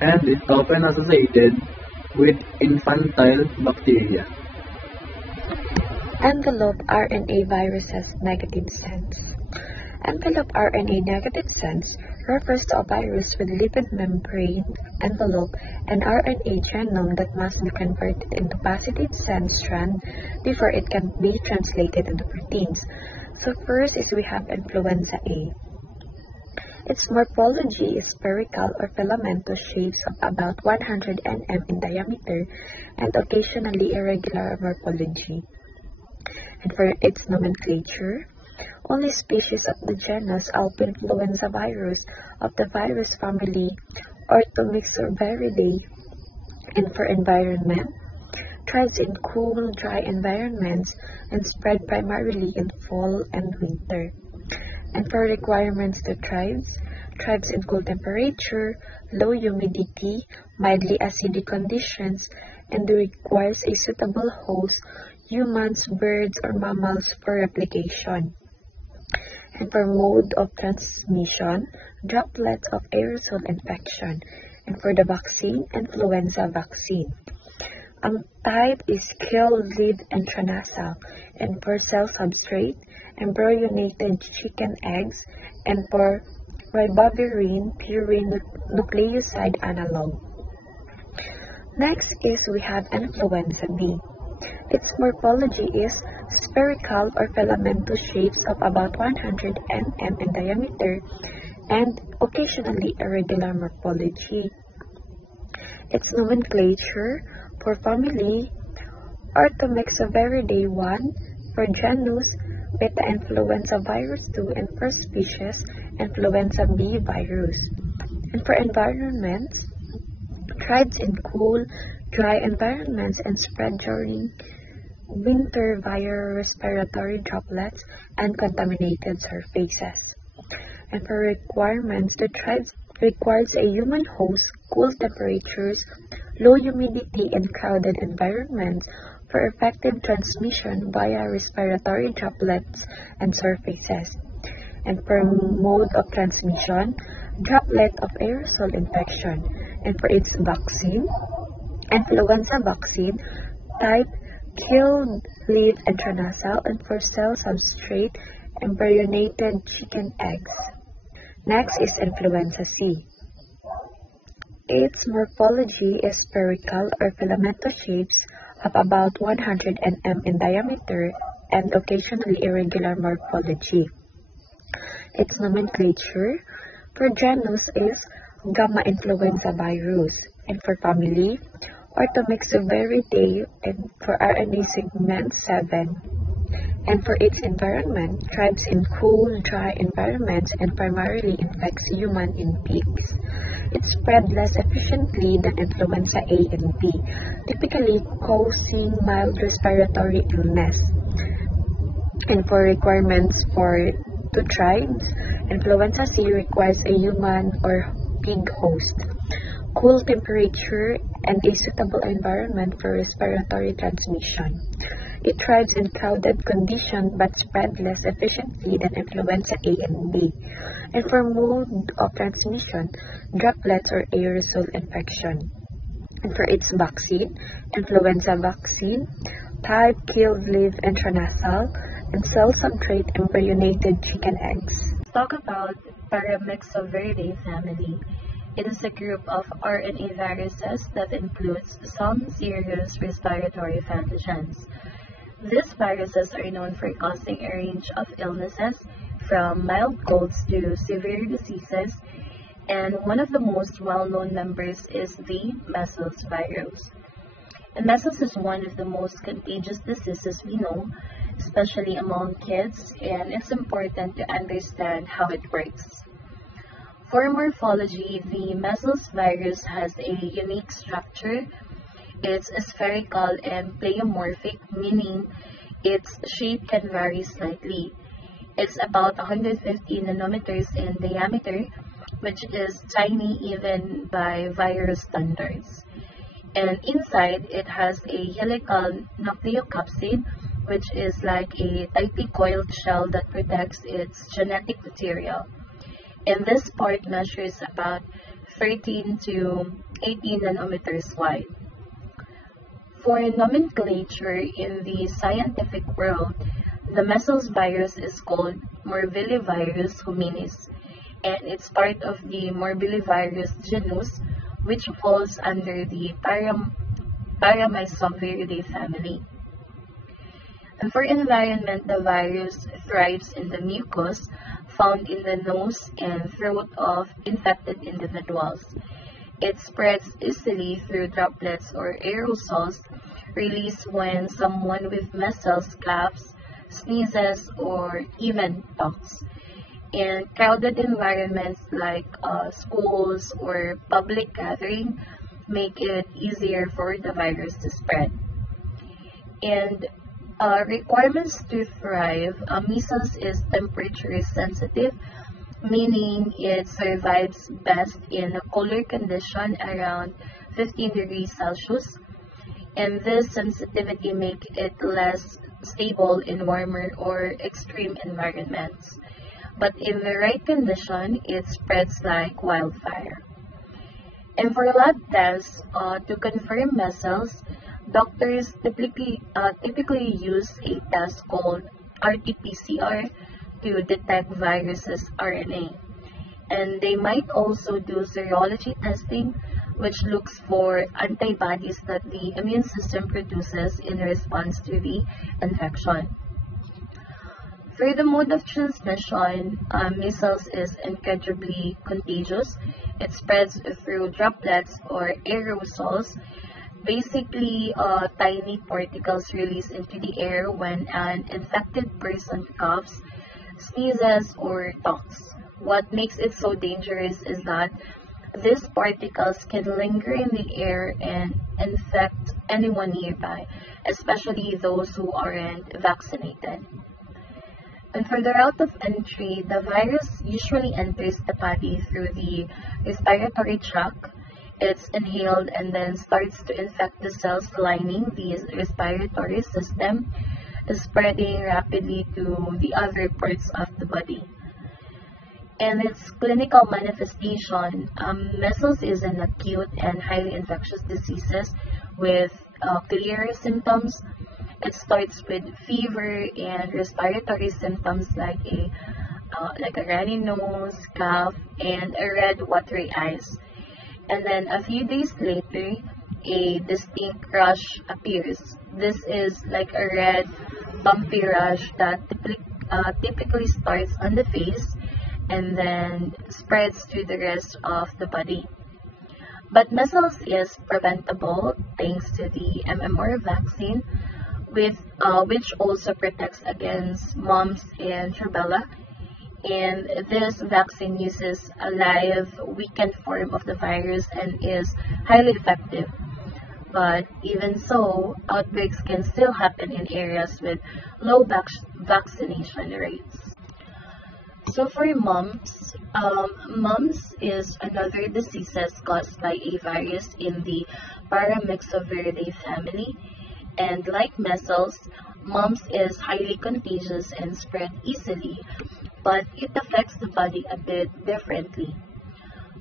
and is often associated with infantile bacteria. Envelope RNA viruses negative sense. Envelope RNA negative sense refers to a virus with lipid membrane envelope and RNA genome that must be converted into positive sense strand before it can be translated into proteins. So first is we have influenza A. Its morphology is spherical or filamentous shapes of about 100 nm in diameter and occasionally irregular morphology. And for its nomenclature, only species of the genus Alpha-influenza virus of the virus family Orthomyxoviridae. And for environment, thrives in cool, dry environments and spread primarily in fall and winter. And for requirements to thrives in cool temperature, low humidity, mildly acidic conditions, and requires a suitable host, humans, birds, or mammals for replication. And for mode of transmission, droplets of aerosol infection. And for the vaccine, influenza vaccine. Ang type is kill, lead, intranasal. And for cell substrate, embryonated chicken eggs. And for ribavirin, purine nucleoside analog. Next is we have influenza B. Its morphology is spherical or filamentous shapes of about 100 mm in diameter and occasionally irregular morphology. Its nomenclature for family Orthomyxoviridae 1, for genus Beta influenza virus 2, and for species influenza B virus. And for environments, thrives in cool, dry environments and spread during winter via respiratory droplets and contaminated surfaces. And for requirements, the thrives requires a human host, cool temperatures, low humidity, and crowded environments for effective transmission via respiratory droplets and surfaces. And for mode of transmission, droplet of aerosol infection. And for its vaccine, influenza vaccine, type kill, lead, intranasal, and for cell substrate, embryonated chicken eggs. Next is influenza C. Its morphology is spherical or filamentous shapes of about 100 mm in diameter and occasionally irregular morphology. Its nomenclature for genus is Gamma influenza virus, and for family Orthomyxoviridae, and for RNA segment 7. And for its environment, thrives in cool, dry environments and primarily infects human in pigs. It spread less efficiently than influenza A and B, typically causing mild respiratory illness. And for requirements for to thrive, influenza C requires a human or pig host, cool temperature, and a suitable environment for respiratory transmission. It thrives in crowded conditions but spread less efficiently than influenza A and B. And for mode of transmission, droplets or aerosol infection. And for its vaccine, influenza vaccine, type kill, lead, intranasal, and cell substrate embryonated chicken eggs. Talk about Paramyxoviridae family. It is a group of RNA viruses that includes some serious respiratory pathogens. These viruses are known for causing a range of illnesses, from mild colds to severe diseases, and one of the most well-known members is the measles virus. And measles is one of the most contagious diseases we know, especially among kids, and it's important to understand how it works. For morphology, the measles virus has a unique structure. It's spherical and pleomorphic, meaning its shape can vary slightly. It's about 150 nanometers in diameter, which is tiny even by virus standards. And inside, it has a helical nucleocapsid, which is like a tightly coiled shell that protects its genetic material. And this part measures about 13 to 18 nanometers wide. For nomenclature in the scientific world, the measles virus is called Morbillivirus hominis, and it's part of the Morbillivirus genus, which falls under the Paramyxoviridae family. And for environment, the virus thrives in the mucus found in the nose and throat of infected individuals. It spreads easily through droplets or aerosols released when someone with measles coughs, sneezes, or even talks. And crowded environments like schools or public gathering make it easier for the virus to spread. And requirements to thrive, measles is temperature sensitive, meaning it survives best in a cooler condition around 15 degrees Celsius, and this sensitivity makes it less stable in warmer or extreme environments. but in the right condition, it spreads like wildfire. And for lab tests to confirm measles, doctors typically use a test called RT-PCR to detect viruses RNA. And they might also do serology testing, which looks for antibodies that the immune system produces in response to the infection. For the mode of transmission, measles is incredibly contagious. It spreads through droplets or aerosols, basically tiny particles released into the air when an infected person coughs, sneezes, or talks. What makes it so dangerous is that these particles can linger in the air and infect anyone nearby, especially those who aren't vaccinated. And for the route of entry, the virus usually enters the body through the respiratory tract. It's inhaled and then starts to infect the cells lining the respiratory system, spreading rapidly to the other parts of the body. And its clinical manifestation, measles is an acute and highly infectious disease with clear symptoms. It starts with fever and respiratory symptoms like a runny nose, cough, and a red, watery eyes. And then a few days later, a distinct rash appears. This is like a red, bumpy rash that typically starts on the face and then spreads to the rest of the body. But measles is preventable thanks to the MMR vaccine, which also protects against mumps and rubella. And this vaccine uses a live, weakened form of the virus and is highly effective. But even so, outbreaks can still happen in areas with low vaccination rates. So for mumps, mumps is another disease caused by a virus in the Paramyxoviridae family. And like measles, mumps is highly contagious and spread easily, but it affects the body a bit differently.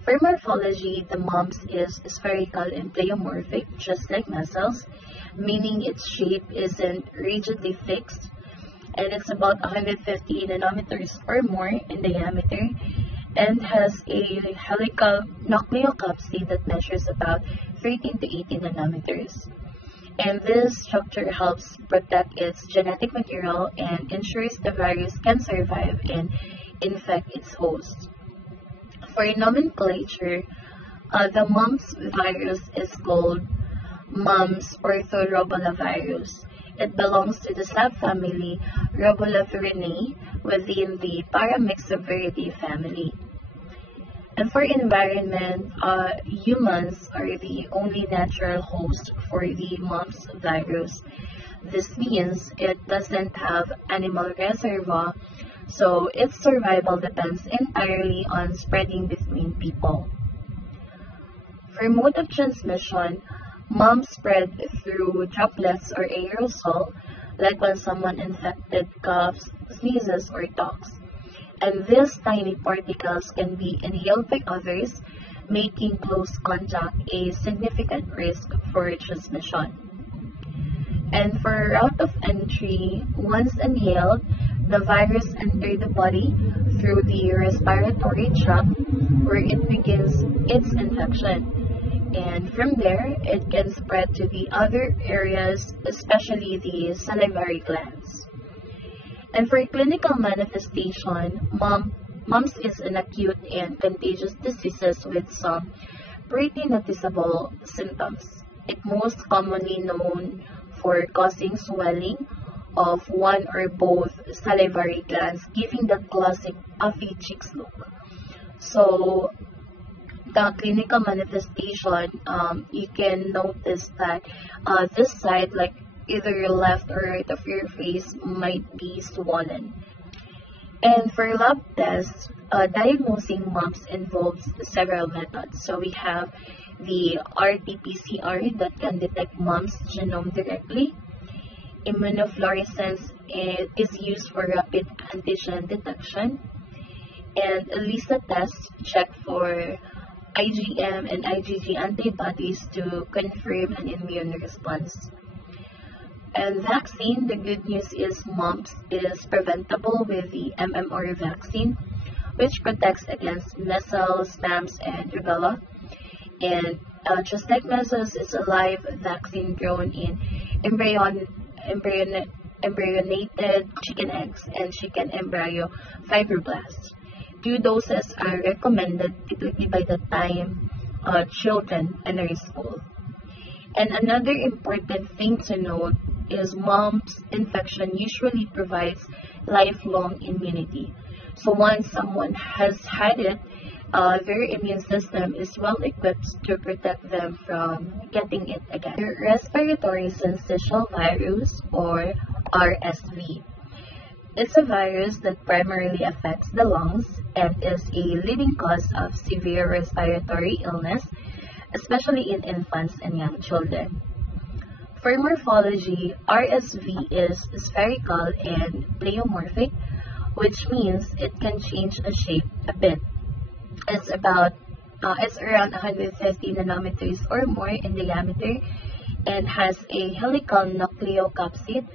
For morphology, the mumps is spherical and pleomorphic, just like measles, meaning its shape isn't rigidly fixed, and it's about 150 nanometers or more in diameter, and has a helical nucleocapsid that measures about 13 to 18 nanometers. And this structure helps protect its genetic material and ensures the virus can survive and infect its host. For nomenclature, the mumps virus is called mumps orthorubella It belongs to the subfamily Rubelliferaceae within the Paramyxoviridae family. And for environment, humans are the only natural host for the mumps virus. This means it doesn't have animal reservoir, so its survival depends entirely on spreading between people. For mode of transmission, mumps spread through droplets or aerosol, like when someone infected coughs, sneezes, or talks. And these tiny particles can be inhaled by others, making close contact a significant risk for transmission. And for route of entry, once inhaled, the virus enters the body through the respiratory tract where it begins its infection. And from there, it can spread to the other areas, especially the salivary glands. And for clinical manifestation, mumps is an acute and contagious disease with some pretty noticeable symptoms. It most commonly known for causing swelling of one or both salivary glands, giving the classic puffy cheeks look. So the clinical manifestation, you can notice that this side, like either your left or right of your face, might be swollen. And for lab tests, diagnosing mumps involves several methods. So we have the RT-PCR that can detect mumps genome directly. Immunofluorescence is used for rapid antigen detection. and ELISA tests check for IgM and IgG antibodies to confirm an immune response. And vaccine, the good news is mumps is preventable with the MMR vaccine, which protects against measles, mumps, and rubella. And just like measles is a live vaccine grown in embryonated chicken eggs and chicken embryo fibroblasts. 2 doses are recommended typically by the time children enter school. And another important thing to note is mumps infection usually provides lifelong immunity. So once someone has had it, their immune system is well equipped to protect them from getting it again. The respiratory syncytial virus, or RSV. It's a virus that primarily affects the lungs and is a leading cause of severe respiratory illness, especially in infants and young children. For morphology, RSV is spherical and pleomorphic, which means it can change the shape a bit. It's around 150 nanometers or more in diameter and has a helical nucleocapsid,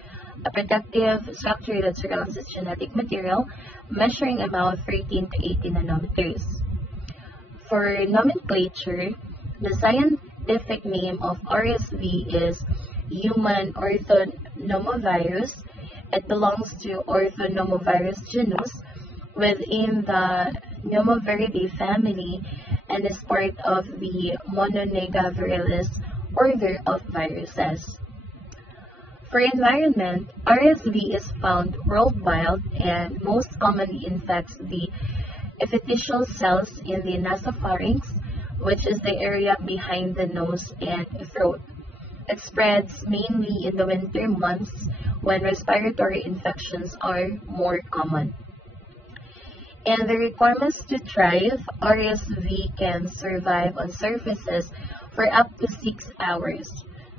a protective structure that surrounds its genetic material, measuring about 13 to 18 nanometers. For nomenclature, the scientific name of RSV is human orthonomovirus. It belongs to Orthonomovirus genus within the Nomaviridae family and is part of the Mononegavirales order of viruses. For environment, RSV is found worldwide and most commonly infects the epithelial cells in the nasopharynx, which is the area behind the nose and throat. It spreads mainly in the winter months when respiratory infections are more common. And the requirements to thrive, RSV can survive on surfaces for up to 6 hours.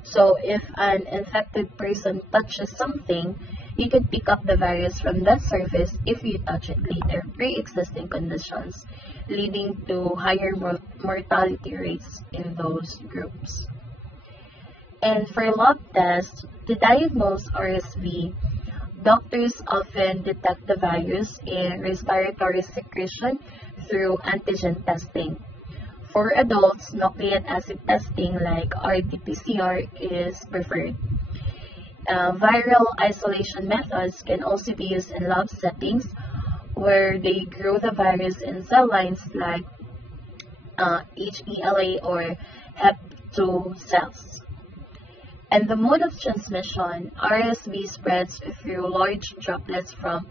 So if an infected person touches something, you can pick up the virus from that surface if you touch it later, pre-existing conditions, leading to higher mortality rates in those groups. And for lab tests, to diagnose RSV, doctors often detect the virus in respiratory secretion through antigen testing. For adults, nucleic acid testing like RT-PCR is preferred. Viral isolation methods can also be used in lab settings where they grow the virus in cell lines like HELA or Hep2 cells. And the mode of transmission, RSV spreads through large droplets from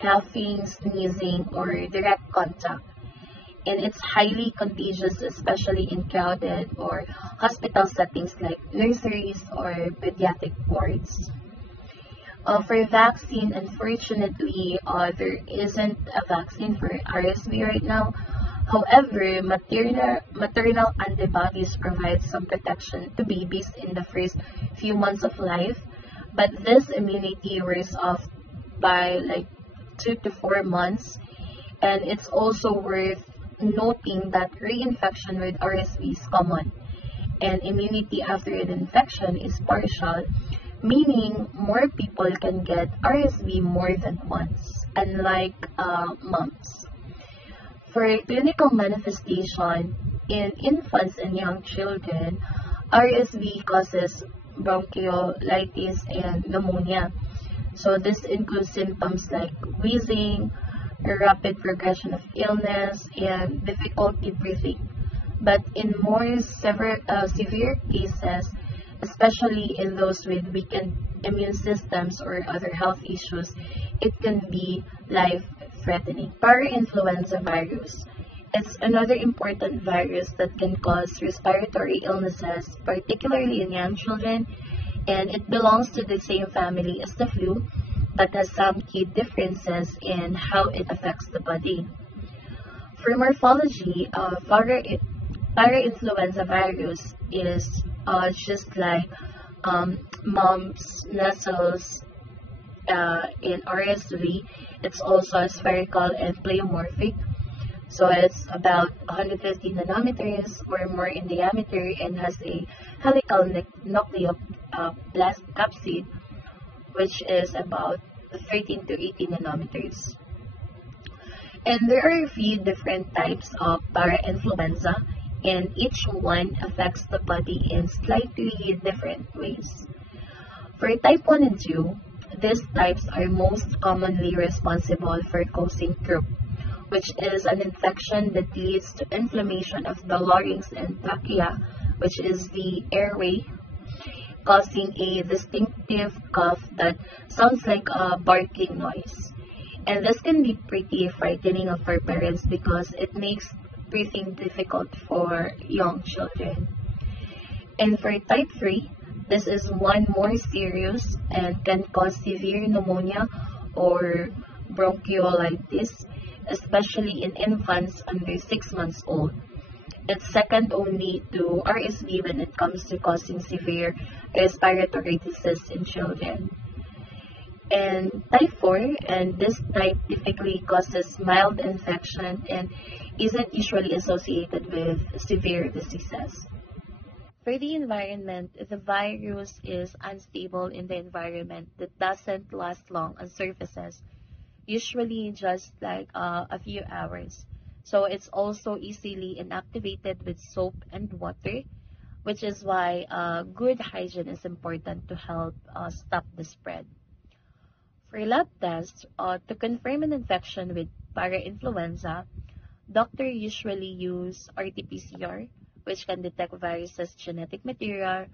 coughing, sneezing, or direct contact. And it's highly contagious, especially in crowded or hospital settings like nurseries or pediatric wards. For vaccine, unfortunately, there isn't a vaccine for RSV right now. However, maternal antibodies provide some protection to babies in the first few months of life, but this immunity wears off by like 2 to 4 months, and it's also worth noting that reinfection with RSV is common, and immunity after an infection is partial, meaning more people can get RSV more than once, unlike mumps. For clinical manifestation, in infants and young children, RSV causes bronchiolitis and pneumonia. So this includes symptoms like wheezing, a rapid progression of illness, and difficulty breathing. But in more severe cases, especially in those with weakened immune systems or other health issues, it can be life-threatening. Parainfluenza virus. It's another important virus that can cause respiratory illnesses, particularly in young children, and it belongs to the same family as the flu, but has some key differences in how it affects the body. For morphology, parainfluenza virus is just like mumps, measles, in RSV. It's also spherical and pleomorphic, So it's about 150 nanometers or more in diameter and has a helical nucleoplast capsid, which is about 13 to 18 nanometers. And there are a few different types of parainfluenza, and each one affects the body in slightly different ways. For type 1 and 2, these types are most commonly responsible for causing croup, which is an infection that leads to inflammation of the larynx and trachea, which is the airway, causing a distinctive cough that sounds like a barking noise. And this can be pretty frightening for parents because it makes breathing difficult for young children. And for type 3, this is one more serious and can cause severe pneumonia or bronchiolitis, especially in infants under 6 months old. It's second only to RSV when it comes to causing severe respiratory disease in children. And type 4, and this type typically causes mild infection and isn't usually associated with severe diseases. For the environment, the virus is unstable in the environment that doesn't last long on surfaces, usually just like a few hours. So it's also easily inactivated with soap and water, which is why good hygiene is important to help stop the spread. For lab tests, to confirm an infection with parainfluenza, doctors usually use RT-PCR, which can detect viruses' genetic material,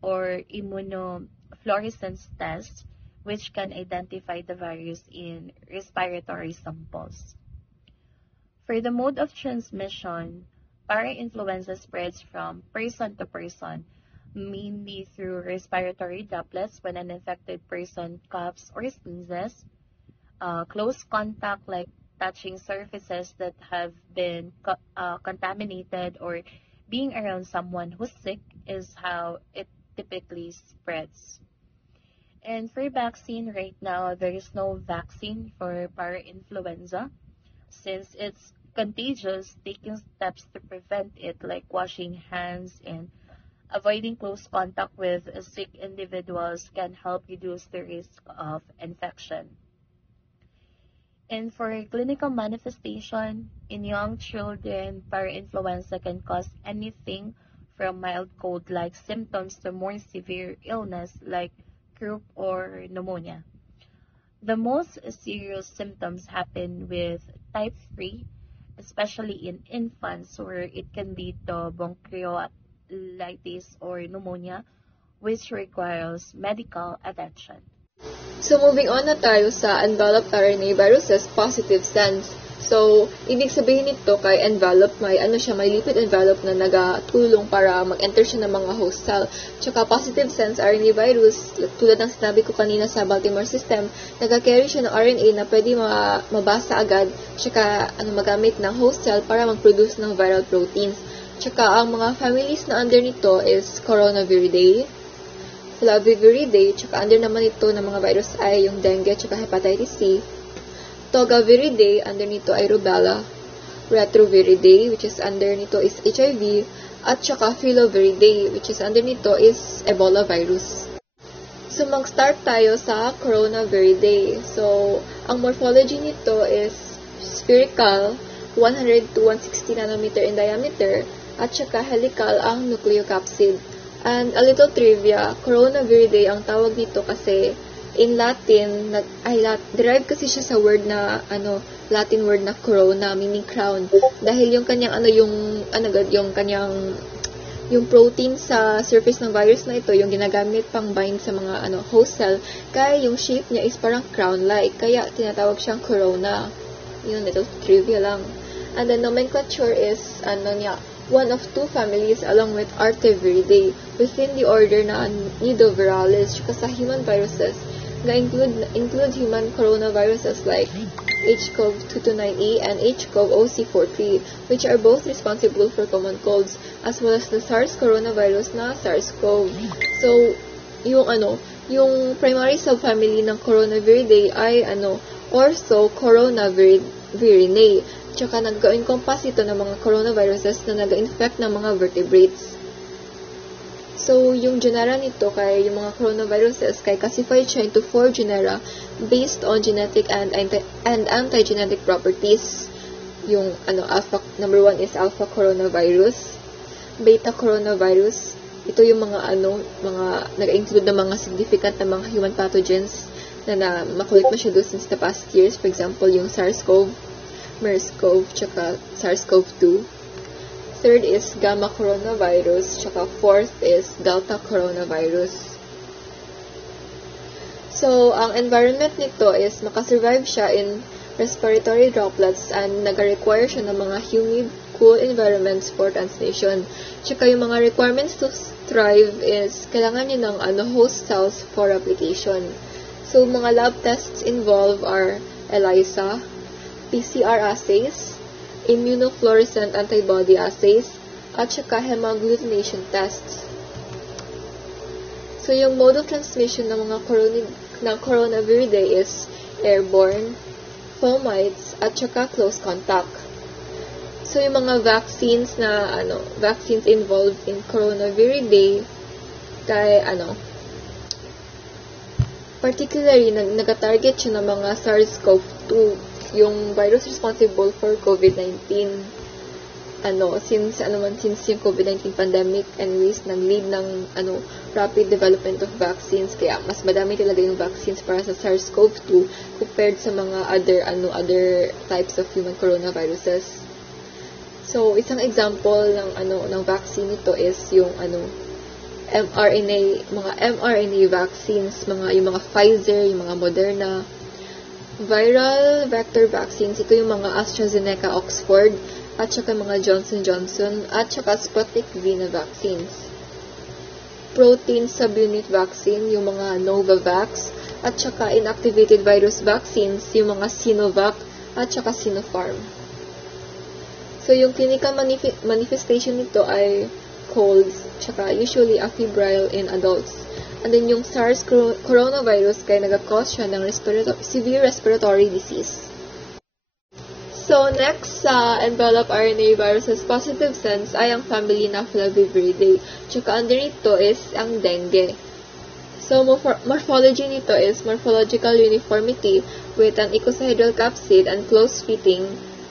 or immunofluorescence tests, which can identify the virus in respiratory samples. For the mode of transmission, parainfluenza spreads from person to person, mainly through respiratory droplets when an infected person coughs or sneezes. Close contact, like touching surfaces that have been contaminated or being around someone who's sick, is how it typically spreads. And for vaccine, right now, there is no vaccine for parainfluenza. Since it's contagious, taking steps to prevent it, like washing hands and avoiding close contact with sick individuals, can help reduce the risk of infection. And for clinical manifestation, in young children, parainfluenza can cause anything from mild cold-like symptoms to more severe illness like croup or pneumonia. The most serious symptoms happen with type 3, especially in infants, where it can lead to bronchiolitis or pneumonia, which requires medical attention. So, moving on na tayo sa enveloped RNA viruses positive sense. So, ibig sabihin nito kay envelope, may lipid envelope na nagatulong para mag-enter siya ng mga host cell. Tsaka positive sense RNA virus, tulad ng sinabi ko kanina sa Baltimore system, nag-carry siya ng RNA na pwede mabasa agad, tsaka magamit ng host cell para mag-produce ng viral proteins. Tsaka ang mga families na under nito is Coronaviridae, Flaviviridae, tsaka under naman ito ng mga virus ay yung dengue tsaka hepatitis C. Togaviridae, under nito ay rubella. Retroviridae, which is under nito is HIV. At tsaka Filoviridae, which is under nito is Ebola virus. So, mag-start tayo sa Coronaviridae. So, ang morphology nito is spherical, 100 to 160 nanometer in diameter, at tsaka helical ang nucleocapsid. And a little trivia, Coronaviridae ang tawag nito kasi in Latin, derived kasi siya sa word na, Latin word na corona, meaning crown. Dahil yung kanyang, yung protein sa surface ng virus na ito, yung ginagamit pang bind sa mga, host cell, kaya yung shape niya is parang crown-like, kaya tinatawag siyang corona. Yun, ito, trivia lang. And the nomenclature is, one of two families along with Arteviridae within the order na Nidoviralis. Tsaka sa human viruses, include human coronaviruses like HCoV229E and HCoV-OC43, which are both responsible for common colds, as well as the SARS coronavirus na SARS-CoV. So, yung primary subfamily ng Coronaviridae ay Ortho Coronavirinae. Tsaka nag-encompass ito ng mga coronaviruses na nag-infect ng mga vertebrates. So, yung genera nito kay yung mga coronaviruses kay classified siya into 4 genera based on genetic and anti-genetic properties. Yung number 1 is alpha coronavirus, beta coronavirus. Ito yung mga nag-include ng mga significant na mga human pathogens na makulit masyado since the past years. For example, yung SARS-CoV, MERS-CoV, tsaka SARS-CoV-2. Third is gamma coronavirus, tsaka fourth is delta coronavirus. So, ang environment nito is makasurvive siya in respiratory droplets and nag-require siya ng mga humid, cool environments for transmission. Tsaka yung mga requirements to thrive is kailangan niya ng host cells for replication. So, mga lab tests involve are ELISA, PCR assays, immunofluorescent antibody assays, at saka hemagglutination tests. So, yung mode of transmission ng mga coronavirus is airborne, fomites, at saka close contact. So, yung mga vaccines vaccines involved in coronavirus kay particularly nag-target siya ng mga SARS-CoV-2, yung virus responsible for COVID-19. Since yung COVID-19 pandemic anyways nag-lead ng rapid development of vaccines, kaya mas madami talaga yung vaccines para sa SARS-CoV-2 compared sa mga other types of human coronaviruses. So, isang example ng vaccine nito is yung mRNA vaccines, yung mga Pfizer, yung mga Moderna. Viral vector vaccines, ito yung mga AstraZeneca, Oxford, at saka mga Johnson Johnson, at saka Sputnik V na vaccines. Protein subunit vaccine, yung mga Novavax, at saka inactivated virus vaccines, yung mga Sinovac, at saka Sinopharm. So, yung clinical manifestation nito ay colds, tsaka usually febrile in adults. And then yung SARS coronavirus kaya nag-cause siya ng severe respiratory disease. So, next sa enveloped RNA viruses positive sense ay ang family na Flaviviridae. Tsaka under ito is ang dengue. So, morphology nito is morphological uniformity with an icosahedral capsid and close-fitting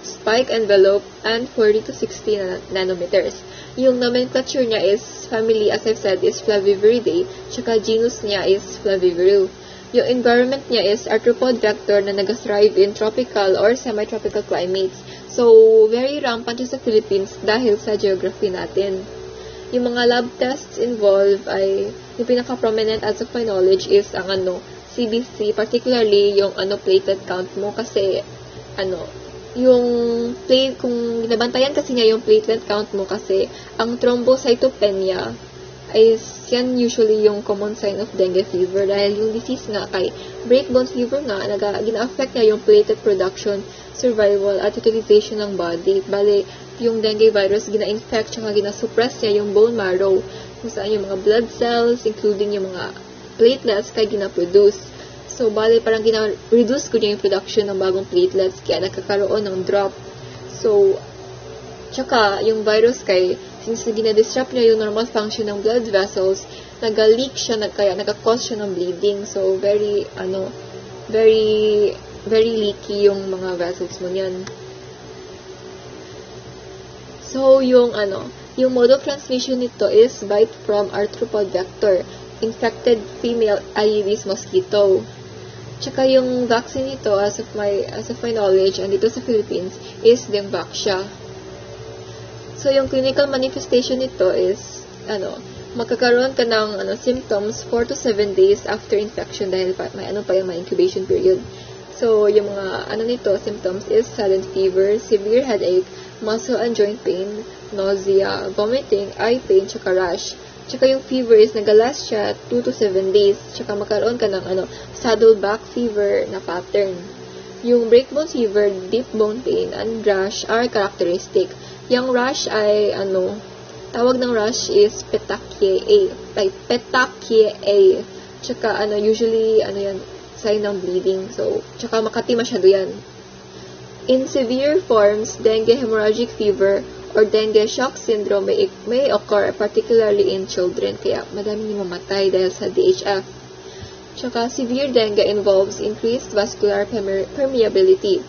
spike envelope and 40 to 60 nanometers. Yung nomenclature niya is family, as I've said, is Flaviviridae, tsaka genus niya is Flaviviril. Yung environment niya is arthropod vector na nag-thrive in tropical or semi-tropical climates. So, very rampant siya sa Philippines dahil sa geography natin. Yung mga lab tests involved ay, yung pinaka-prominent as of my knowledge is ang CBC, particularly yung platelet count mo kasi kung nabantayan kasi niya yung platelet count mo kasi ang thrombocytopenia is yan usually yung common sign of dengue fever dahil yung disease nga kay breakbone fever nga gina-affect niya yung platelet production, survival, at utilization ng body. Bale, yung dengue virus gina-infect tsaka gina-suppress niya yung bone marrow kung saan yung mga blood cells including yung mga platelets kay gina-produce. So, bale, parang reduce ko niya yung production ng bagong platelets, kaya nagkakaroon ng drop. So, tsaka, yung virus since gina-disrupt niya yung normal function ng blood vessels, nag-leak siya, kaya nagka-cause siya ng bleeding. So, very leaky yung mga vessels mo niyan. So, yung mode of transmission nito is bite from arthropod vector, infected female Aedes mosquito. Tsaka yung vaccine nito, as of my knowledge, and dito sa Philippines, is Dengvaxia. So, yung clinical manifestation nito is, magkakaroon ka ng symptoms 4 to 7 days after infection dahil may yung incubation period. So, yung mga nito, symptoms is sudden fever, severe headache, muscle and joint pain, nausea, vomiting, eye pain, tsaka rash. Tsaka yung fever is nag-last siya 2 to 7 days. Tsaka magkaroon ka ng saddleback fever na pattern. Yung breakbone fever, deep bone pain, and rash are characteristic. Yung rash ay tawag ng rash is petechiae. Petechiae. Tsaka usually yan, sign ng bleeding. So, tsaka makati masyado yan. In severe forms, dengue hemorrhagic fever or dengue shock syndrome may occur particularly in children, kaya madaming mamatay dahil sa DHF. Tsaka severe dengue involves increased vascular permeability,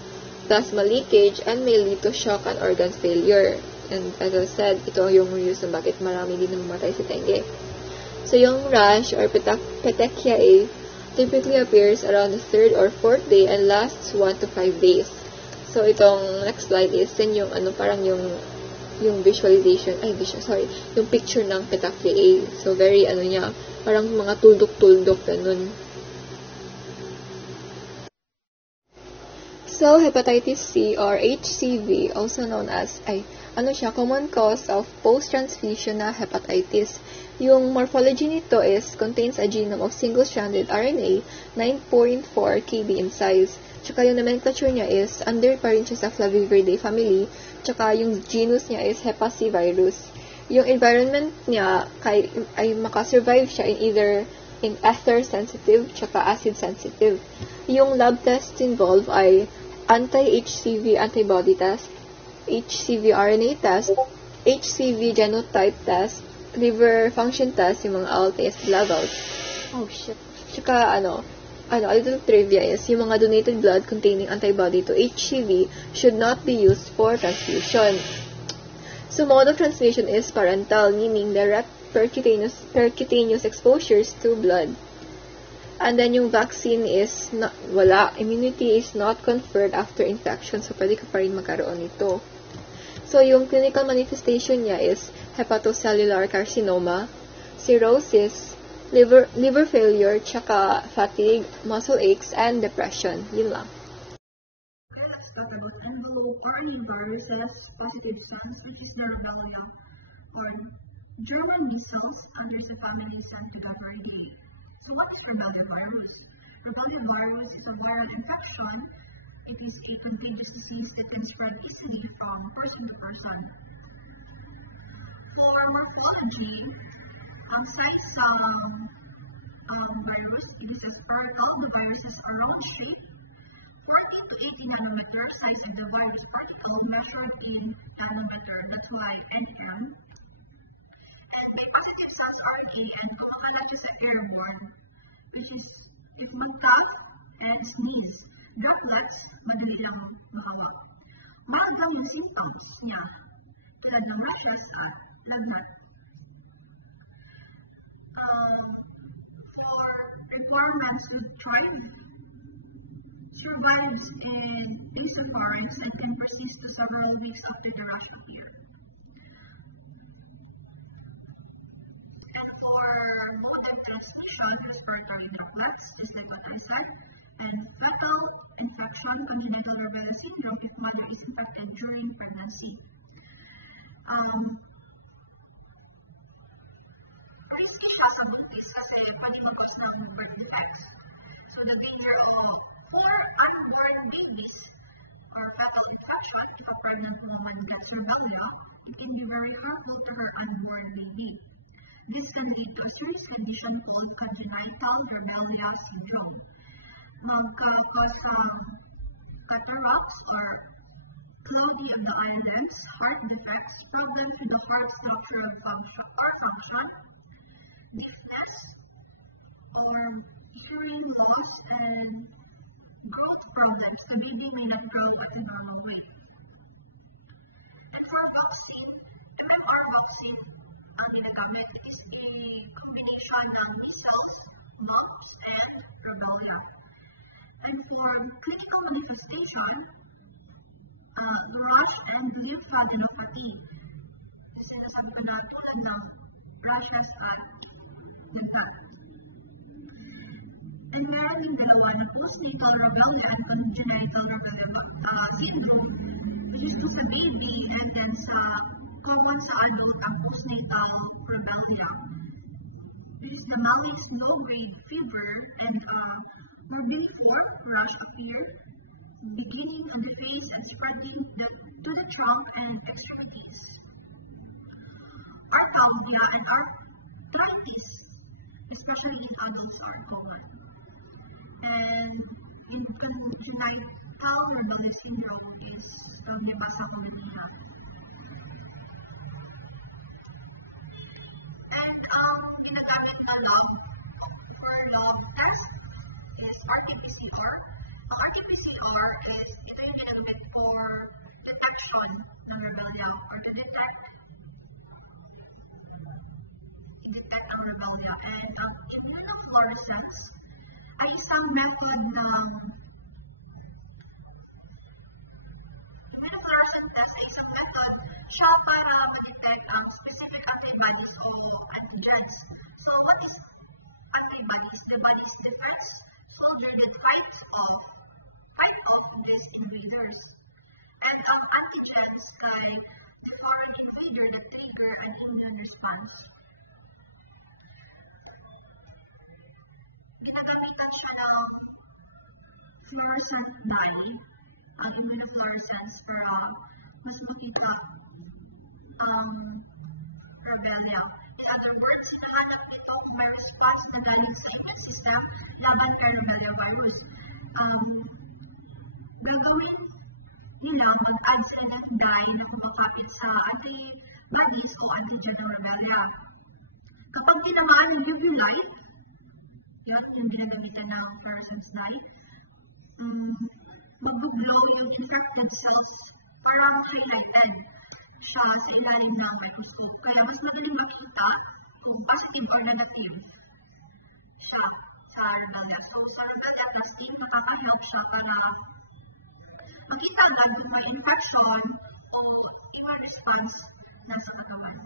plasma leakage, and may lead to shock and organ failure. And as I said, ito yung reason bakit marami din namamatay sa dengue. So yung rash or petechiae typically appears around the 3rd or 4th day and lasts 1 to 5 days. So itong next slide is yung parang yung visualization, yung picture ng petechiae. So very niya, parang mga tuldok-tuldok ganun. So hepatitis C or HCV, also known as common cause of post-transfusion na hepatitis. Yung morphology nito contains a genome of single-stranded RNA 9.4 kb in size. Tsaka yung nomenclature niya under pa rin siya sa Flavividae family. Tsaka yung genus niya Hepacivirus. Yung environment niya ay makasurvive siya in ether-sensitive tsaka acid-sensitive. Yung lab tests involved ay anti-HCV antibody test, HCV RNA test, HCV genotype test, liver function test, yung mga ALT levels. Tsaka a little trivia yung mga donated blood containing antibody to HCV should not be used for transfusion. So mode of transmission is parental, meaning direct percutaneous exposures to blood. And then yung vaccine immunity is not conferred after infection, so pwede ka pa rin magkaroon nito. So yung clinical manifestation niya is hepatocellular carcinoma, cirrhosis, liver failure, tsaka fatigue, muscle aches, and depression. Yun lang. Let's talk about envelope RNA viruses, positive cells, which is the rebellion, or German measles under the family Santigotoridae. So what is rebellion virus? Rebellion virus is a viral infection. It is a contagious disease that can spread easily from person to person. For morphology, cytosol virus, it is a particle. The virus is a round shape, 14 to 18 nanometer size of the virus particle measured in nanometer. That's why ncm. And the positive cells are gay and pamamalat sa airborne, which is if mag-cough and sneeze, droplets, madali lang mahawa. Mild daw yung symptoms niya, tulad ng rashes at lagnat. For requirements with tribe, survives in isoforms and can persist to several weeks after the rash appears. And for mode of transmission, respiratory droplets, just like what I said, and fetal infection, congenital rubella syndrome if mother is infected during pregnancy. Risky possibilities kasi pwede mag-cause ng birth defects. So the danger for unborn babies or fetal infection if a pregnant woman gets rebellia, it can be very harmful to her unborn baby. This can lead to a serious condition called congenital rubella syndrome. Magkakos cataracts or cloudy of the eye lens, heart defects, problems with the heart structure or function, deafness, or hearing loss, and growth problems. The baby may not grow at a normal weight. And for vaccine, MMR vaccine, ang ginagamit is a combination ng measles, mumps, and rubella. And for clinical manifestation, rash and lymphadenopathy. Sinasabi ko na tulad ng rashes at lagnat. And meron yung dalawa ng postnatal rubella and congenital rubella syndrome. This is to sa baby and then common sa adult ang postnatal rubella. This is the malice low-grade fever and morbilliform rash appear beginning on the face and spreading to the trunk and extremities. Arthalgia and arthritis, especially in adults, are common. And in congenital how Raynaud's syndrome is universal phenomenon. And ginagamit na log or log test is RT-PCR. Ang RT-PCR is ito yung ginagamit for detection ng Raynaud or to-detect ang Raynaud. And immunofluorescence ay isang method ng immunofluorescent test ay isang method siya para ma-detect ang specific antibodies o antigens. So what is antibodies? The body's defense soldier that fight off these invaders. And ang antigens ay the foreign invader that trigger an immune response. Ginagamitan siya ng fluorescent dye, ang immunofluorescence, para mas makita ang rebellion. In other words, lahat ng ito may response na galing sa immune system laban kay rebellion virus. Gagawin nila mag-add sila ng dye na kumapapit sa antibodies o antigen ng rebellion. Kapag tinamaan ng UV light, yan yung ginagamitan ng fluorescence dye, magbublow yung infected cells parang highlighted siya sa ilalim ng microscope. Kaya mas madaling makita kung positive or negative siya sa rebellion. So sa rebellion testing, makaka-help siya para makita agad kung may infection o immune response na sa katawan.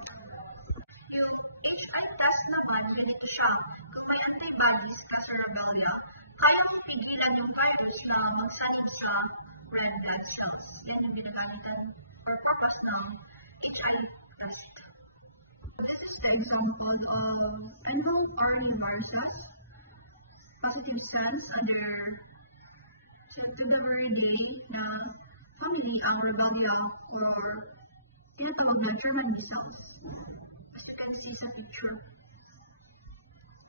Yung HIV test naman, biniti siya kung may antibodies ka sa rebellion, kaya pigilan yung virus na magsalin sa red blood cells. Yan yung ginagamitan or purpose ng HIV test. This is the example of endocardial viruses, positive cells under February day na family ang rebellion or tinatawag na German cells. As you can see sa picture,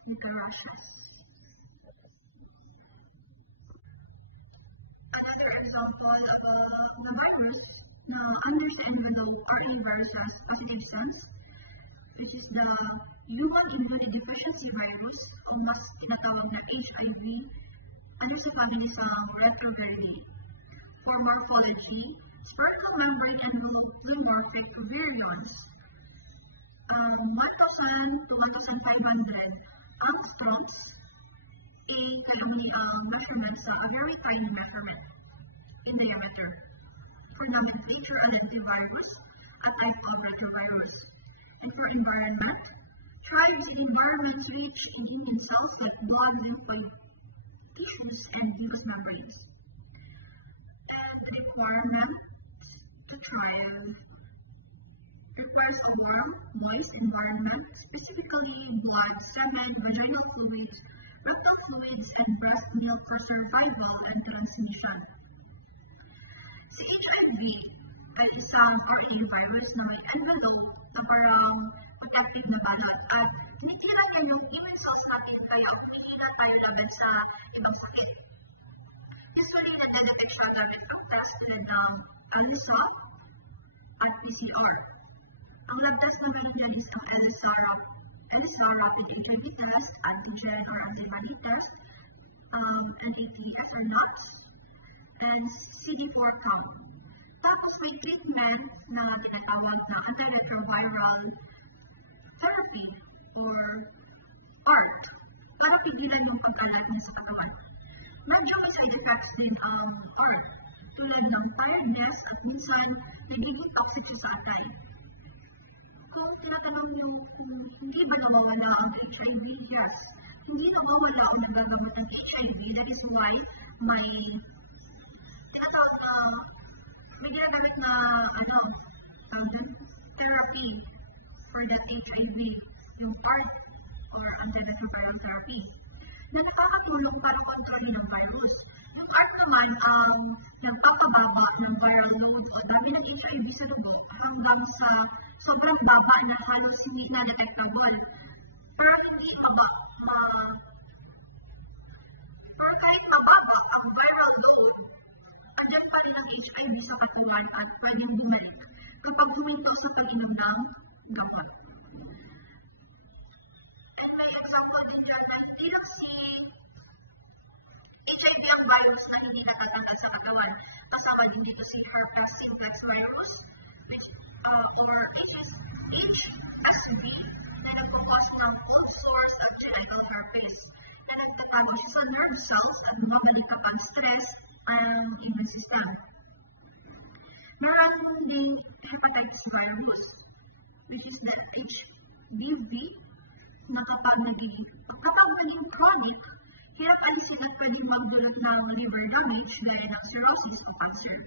Russia. Another example of a virus na understand the RNA viruses positive cells, which is the human immunodeficiency virus o mas tinatawag na HIV, ano sa family sa retroviridis. For morphology, spherical membrane endopleomorphic virions, 1,000 to 1,500 angstroms, kaya measurement sa a very tiny measurement in diameter. For nomenclature, an antivirus, a type of retrovirus. And for environment, thrives in environments rich in immune cells like blood, lymphoid tissues, and mucous membranes. And the requirement to thrive requires a warm, moist environment, specifically blood, semen, vaginal fluids, rectal fluids, and breast milk for survival and transmission. Si HIV ay isang RNA virus na may envelope na parang protective na balat at tinitira niya yung immune cells natin kaya hindi na tayo laban sa ibang sakit. Usually, na-detect siya gamit ang tested ng ELISA at PCR. Ang lab test na gano'n yan is ang ELISA rapid HIV test, antigen or antibody test, NATS or NOTS, and CD4 count. Tapos may treatment na tinatawag na antiretroviral therapy or ART para pigilan yung pagkalat niya sa katawan. Medyo may side effects din ang ART tulad ng tiredness at minsan nagiging toxic sa atay. Kung tinatanong yung hindi ba nawawala ang HIV? Yes. Hindi nawawala ang nagagamot ng HIV. That is why may ginagamit na therapy for that HIV, yung ART or antiretroviral therapy, na nakakatulong para kontrolin ang virus. Yung ART naman ang nagpapababa ng viral load o dami ng HIV sa dugo hanggang sa sobrang baba na halos hindi na detectable. Para hindi kahit mababa ang viral load pagdami ng HIV sa katawan at pwedeng bumalik kapag huminto sa pag-inom ng gamot. And may example din yan na TLC, HIV ang virus na hindi natatanggal sa katawan. Kasama din dito si herpes simplex virus, which is HSV, na nagkukos ng cold sores at genital herpes, na nagtatagos sa nerve cells at bumabalik kapag stress ang immune system. Meron din hepatitis virus, which is the HBV, na kapag naging chronic, hirap alisin at pwedeng magdulot ng liver damage gaya ng cirrhosis o cancer.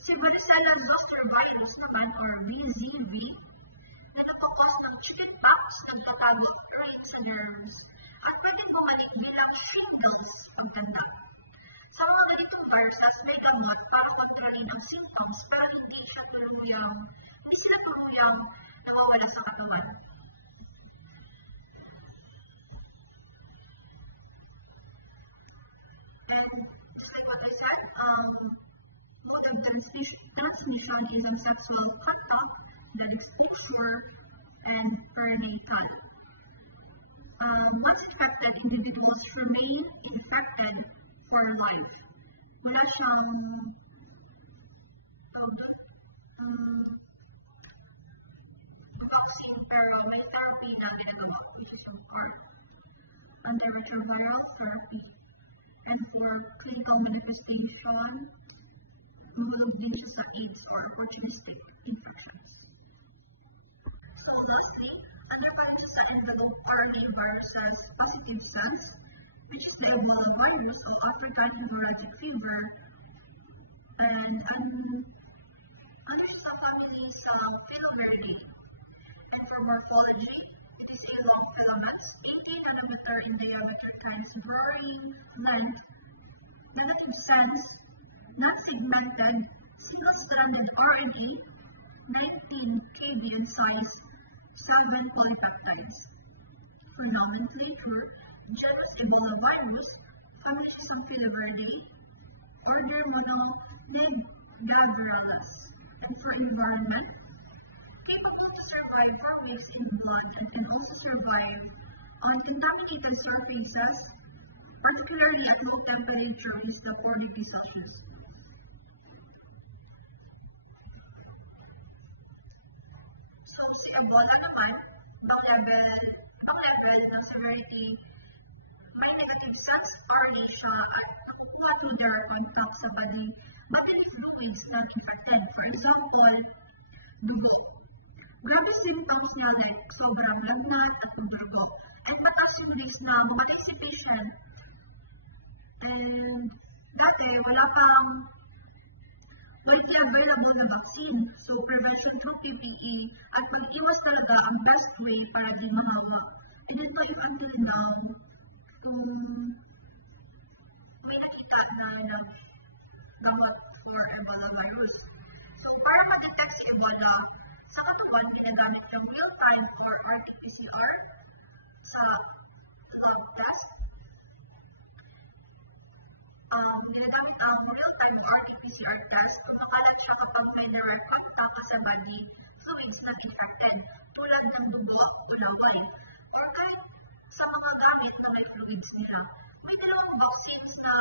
Si varicella zoster virus naman or VZV, na nagkukos ng chickenpox na nagtatawag ng cramps sa nerves at pwedeng bumalik bilang shingles pagtanda. Sa mga ganitong viruses, may gamot para kontrolin ang symptoms para hindi sila tuluyang nawawala sa katawan. And just like what I said, mode of transmission is on sexual contact, then exposure, and perinatal. Once infected, individuals remain infected for life. Wala siyang vaccine pero may therapy na ginagawa, which is required. Antiretroviral therapy. And for clinical manifestation, mahulog din siya sa AIDS or opportunistic infections. So lastly, under participant developed RNA viruses positive cells, which is the Ebola virus or African hemorrhagic fever, and ano sa family sa filamentary. And for morphology, it is a long filaments, pinky diameter in diameter times varying length, relative sense, not segmented, single-stranded RNA, 19 kb in size, 7 polypeptides. For nomenclature, genus Ebola virus, family Symphilobridae, order Mononegaverus. And for environment, capable to survive for weeks in blood and can also survive on contaminated surfaces, particularly at low temperature is the 4 degrees Celsius. So, si Ebola naman, ang level ng severity, may negative sense RNA siya at nakukuha to their contact sa body, bodily fluids na infected. For example, dugo. Grabe symptoms niya like sobrang lagnat at dugo. And mataas yung days na mawala si patient. And dati, wala pang widely available na vaccine. So, prevention through PPE at pag-iwas talaga ang best way para di mahawa. And then, like until now, may nakita na gawat for Ebola virus. So, para ma-detect si Ebola, sa katawan, ginagamit ng real-time or RT-PCR sa swab test. Ginagamit ang real-time RT-PCR test kung makalat siya kapag may na-report ka sa body fluids na infected, tulad ng dugo o laway. Or kahit sa mga gamit na may fluids nila. May dalawang vaccine sa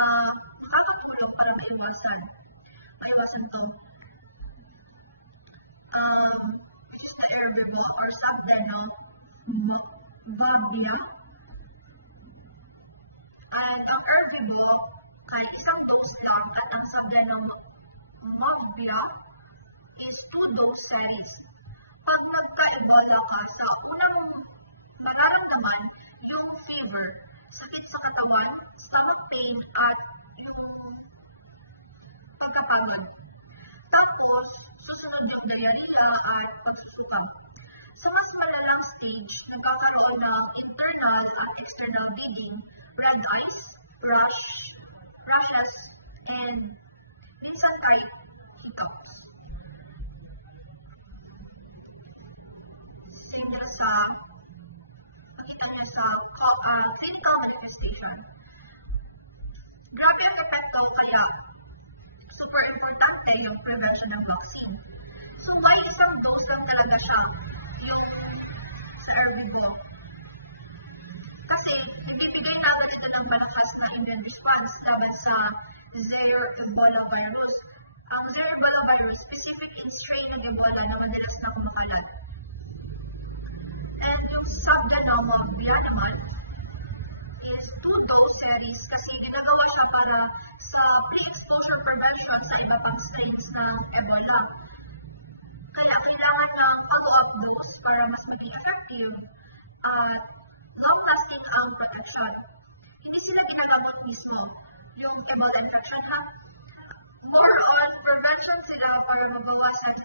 nakakatulong para maiwasan ito. Herbivore or subdenal Vagina. At ang herbivore ay isang dose lang at ang subdenal Vagina is 2 dose size. Pag nagka-Ebola ka sa unang mararamdaman yung fever, sakit sa katawan, stomach pain at yung pagkapagod. Tapos, susunod yung diarrhea at pagsusuka. Sa mas malalang stage, nagkakaroon ng internal at external bleeding, red eyes, rashes, and minsan kahit hiccups. Clinical manifestation. Grabe ang epekto kaya super super importante yung prevention ng vaccine. So, why isang dose lang talaga siya? Sa herbivore. Kasi, bibigay naman ito ng malakas na immune response laban sa zero Ebola virus. Ang zero Ebola virus, specifically strain ng Ebola na madalas na kumakalat. And yung subgenomic naman is 2 doses kasi ginagawa siya para sa pre-exposure prevention sa iba pang strains ng Ebola. Kaya kailangan ng follow-up dose para mas maging effective at long-lasting ang protection. Hindi sila ginagamit mismo yung Ebola infection na more on prevention sila para mabawasan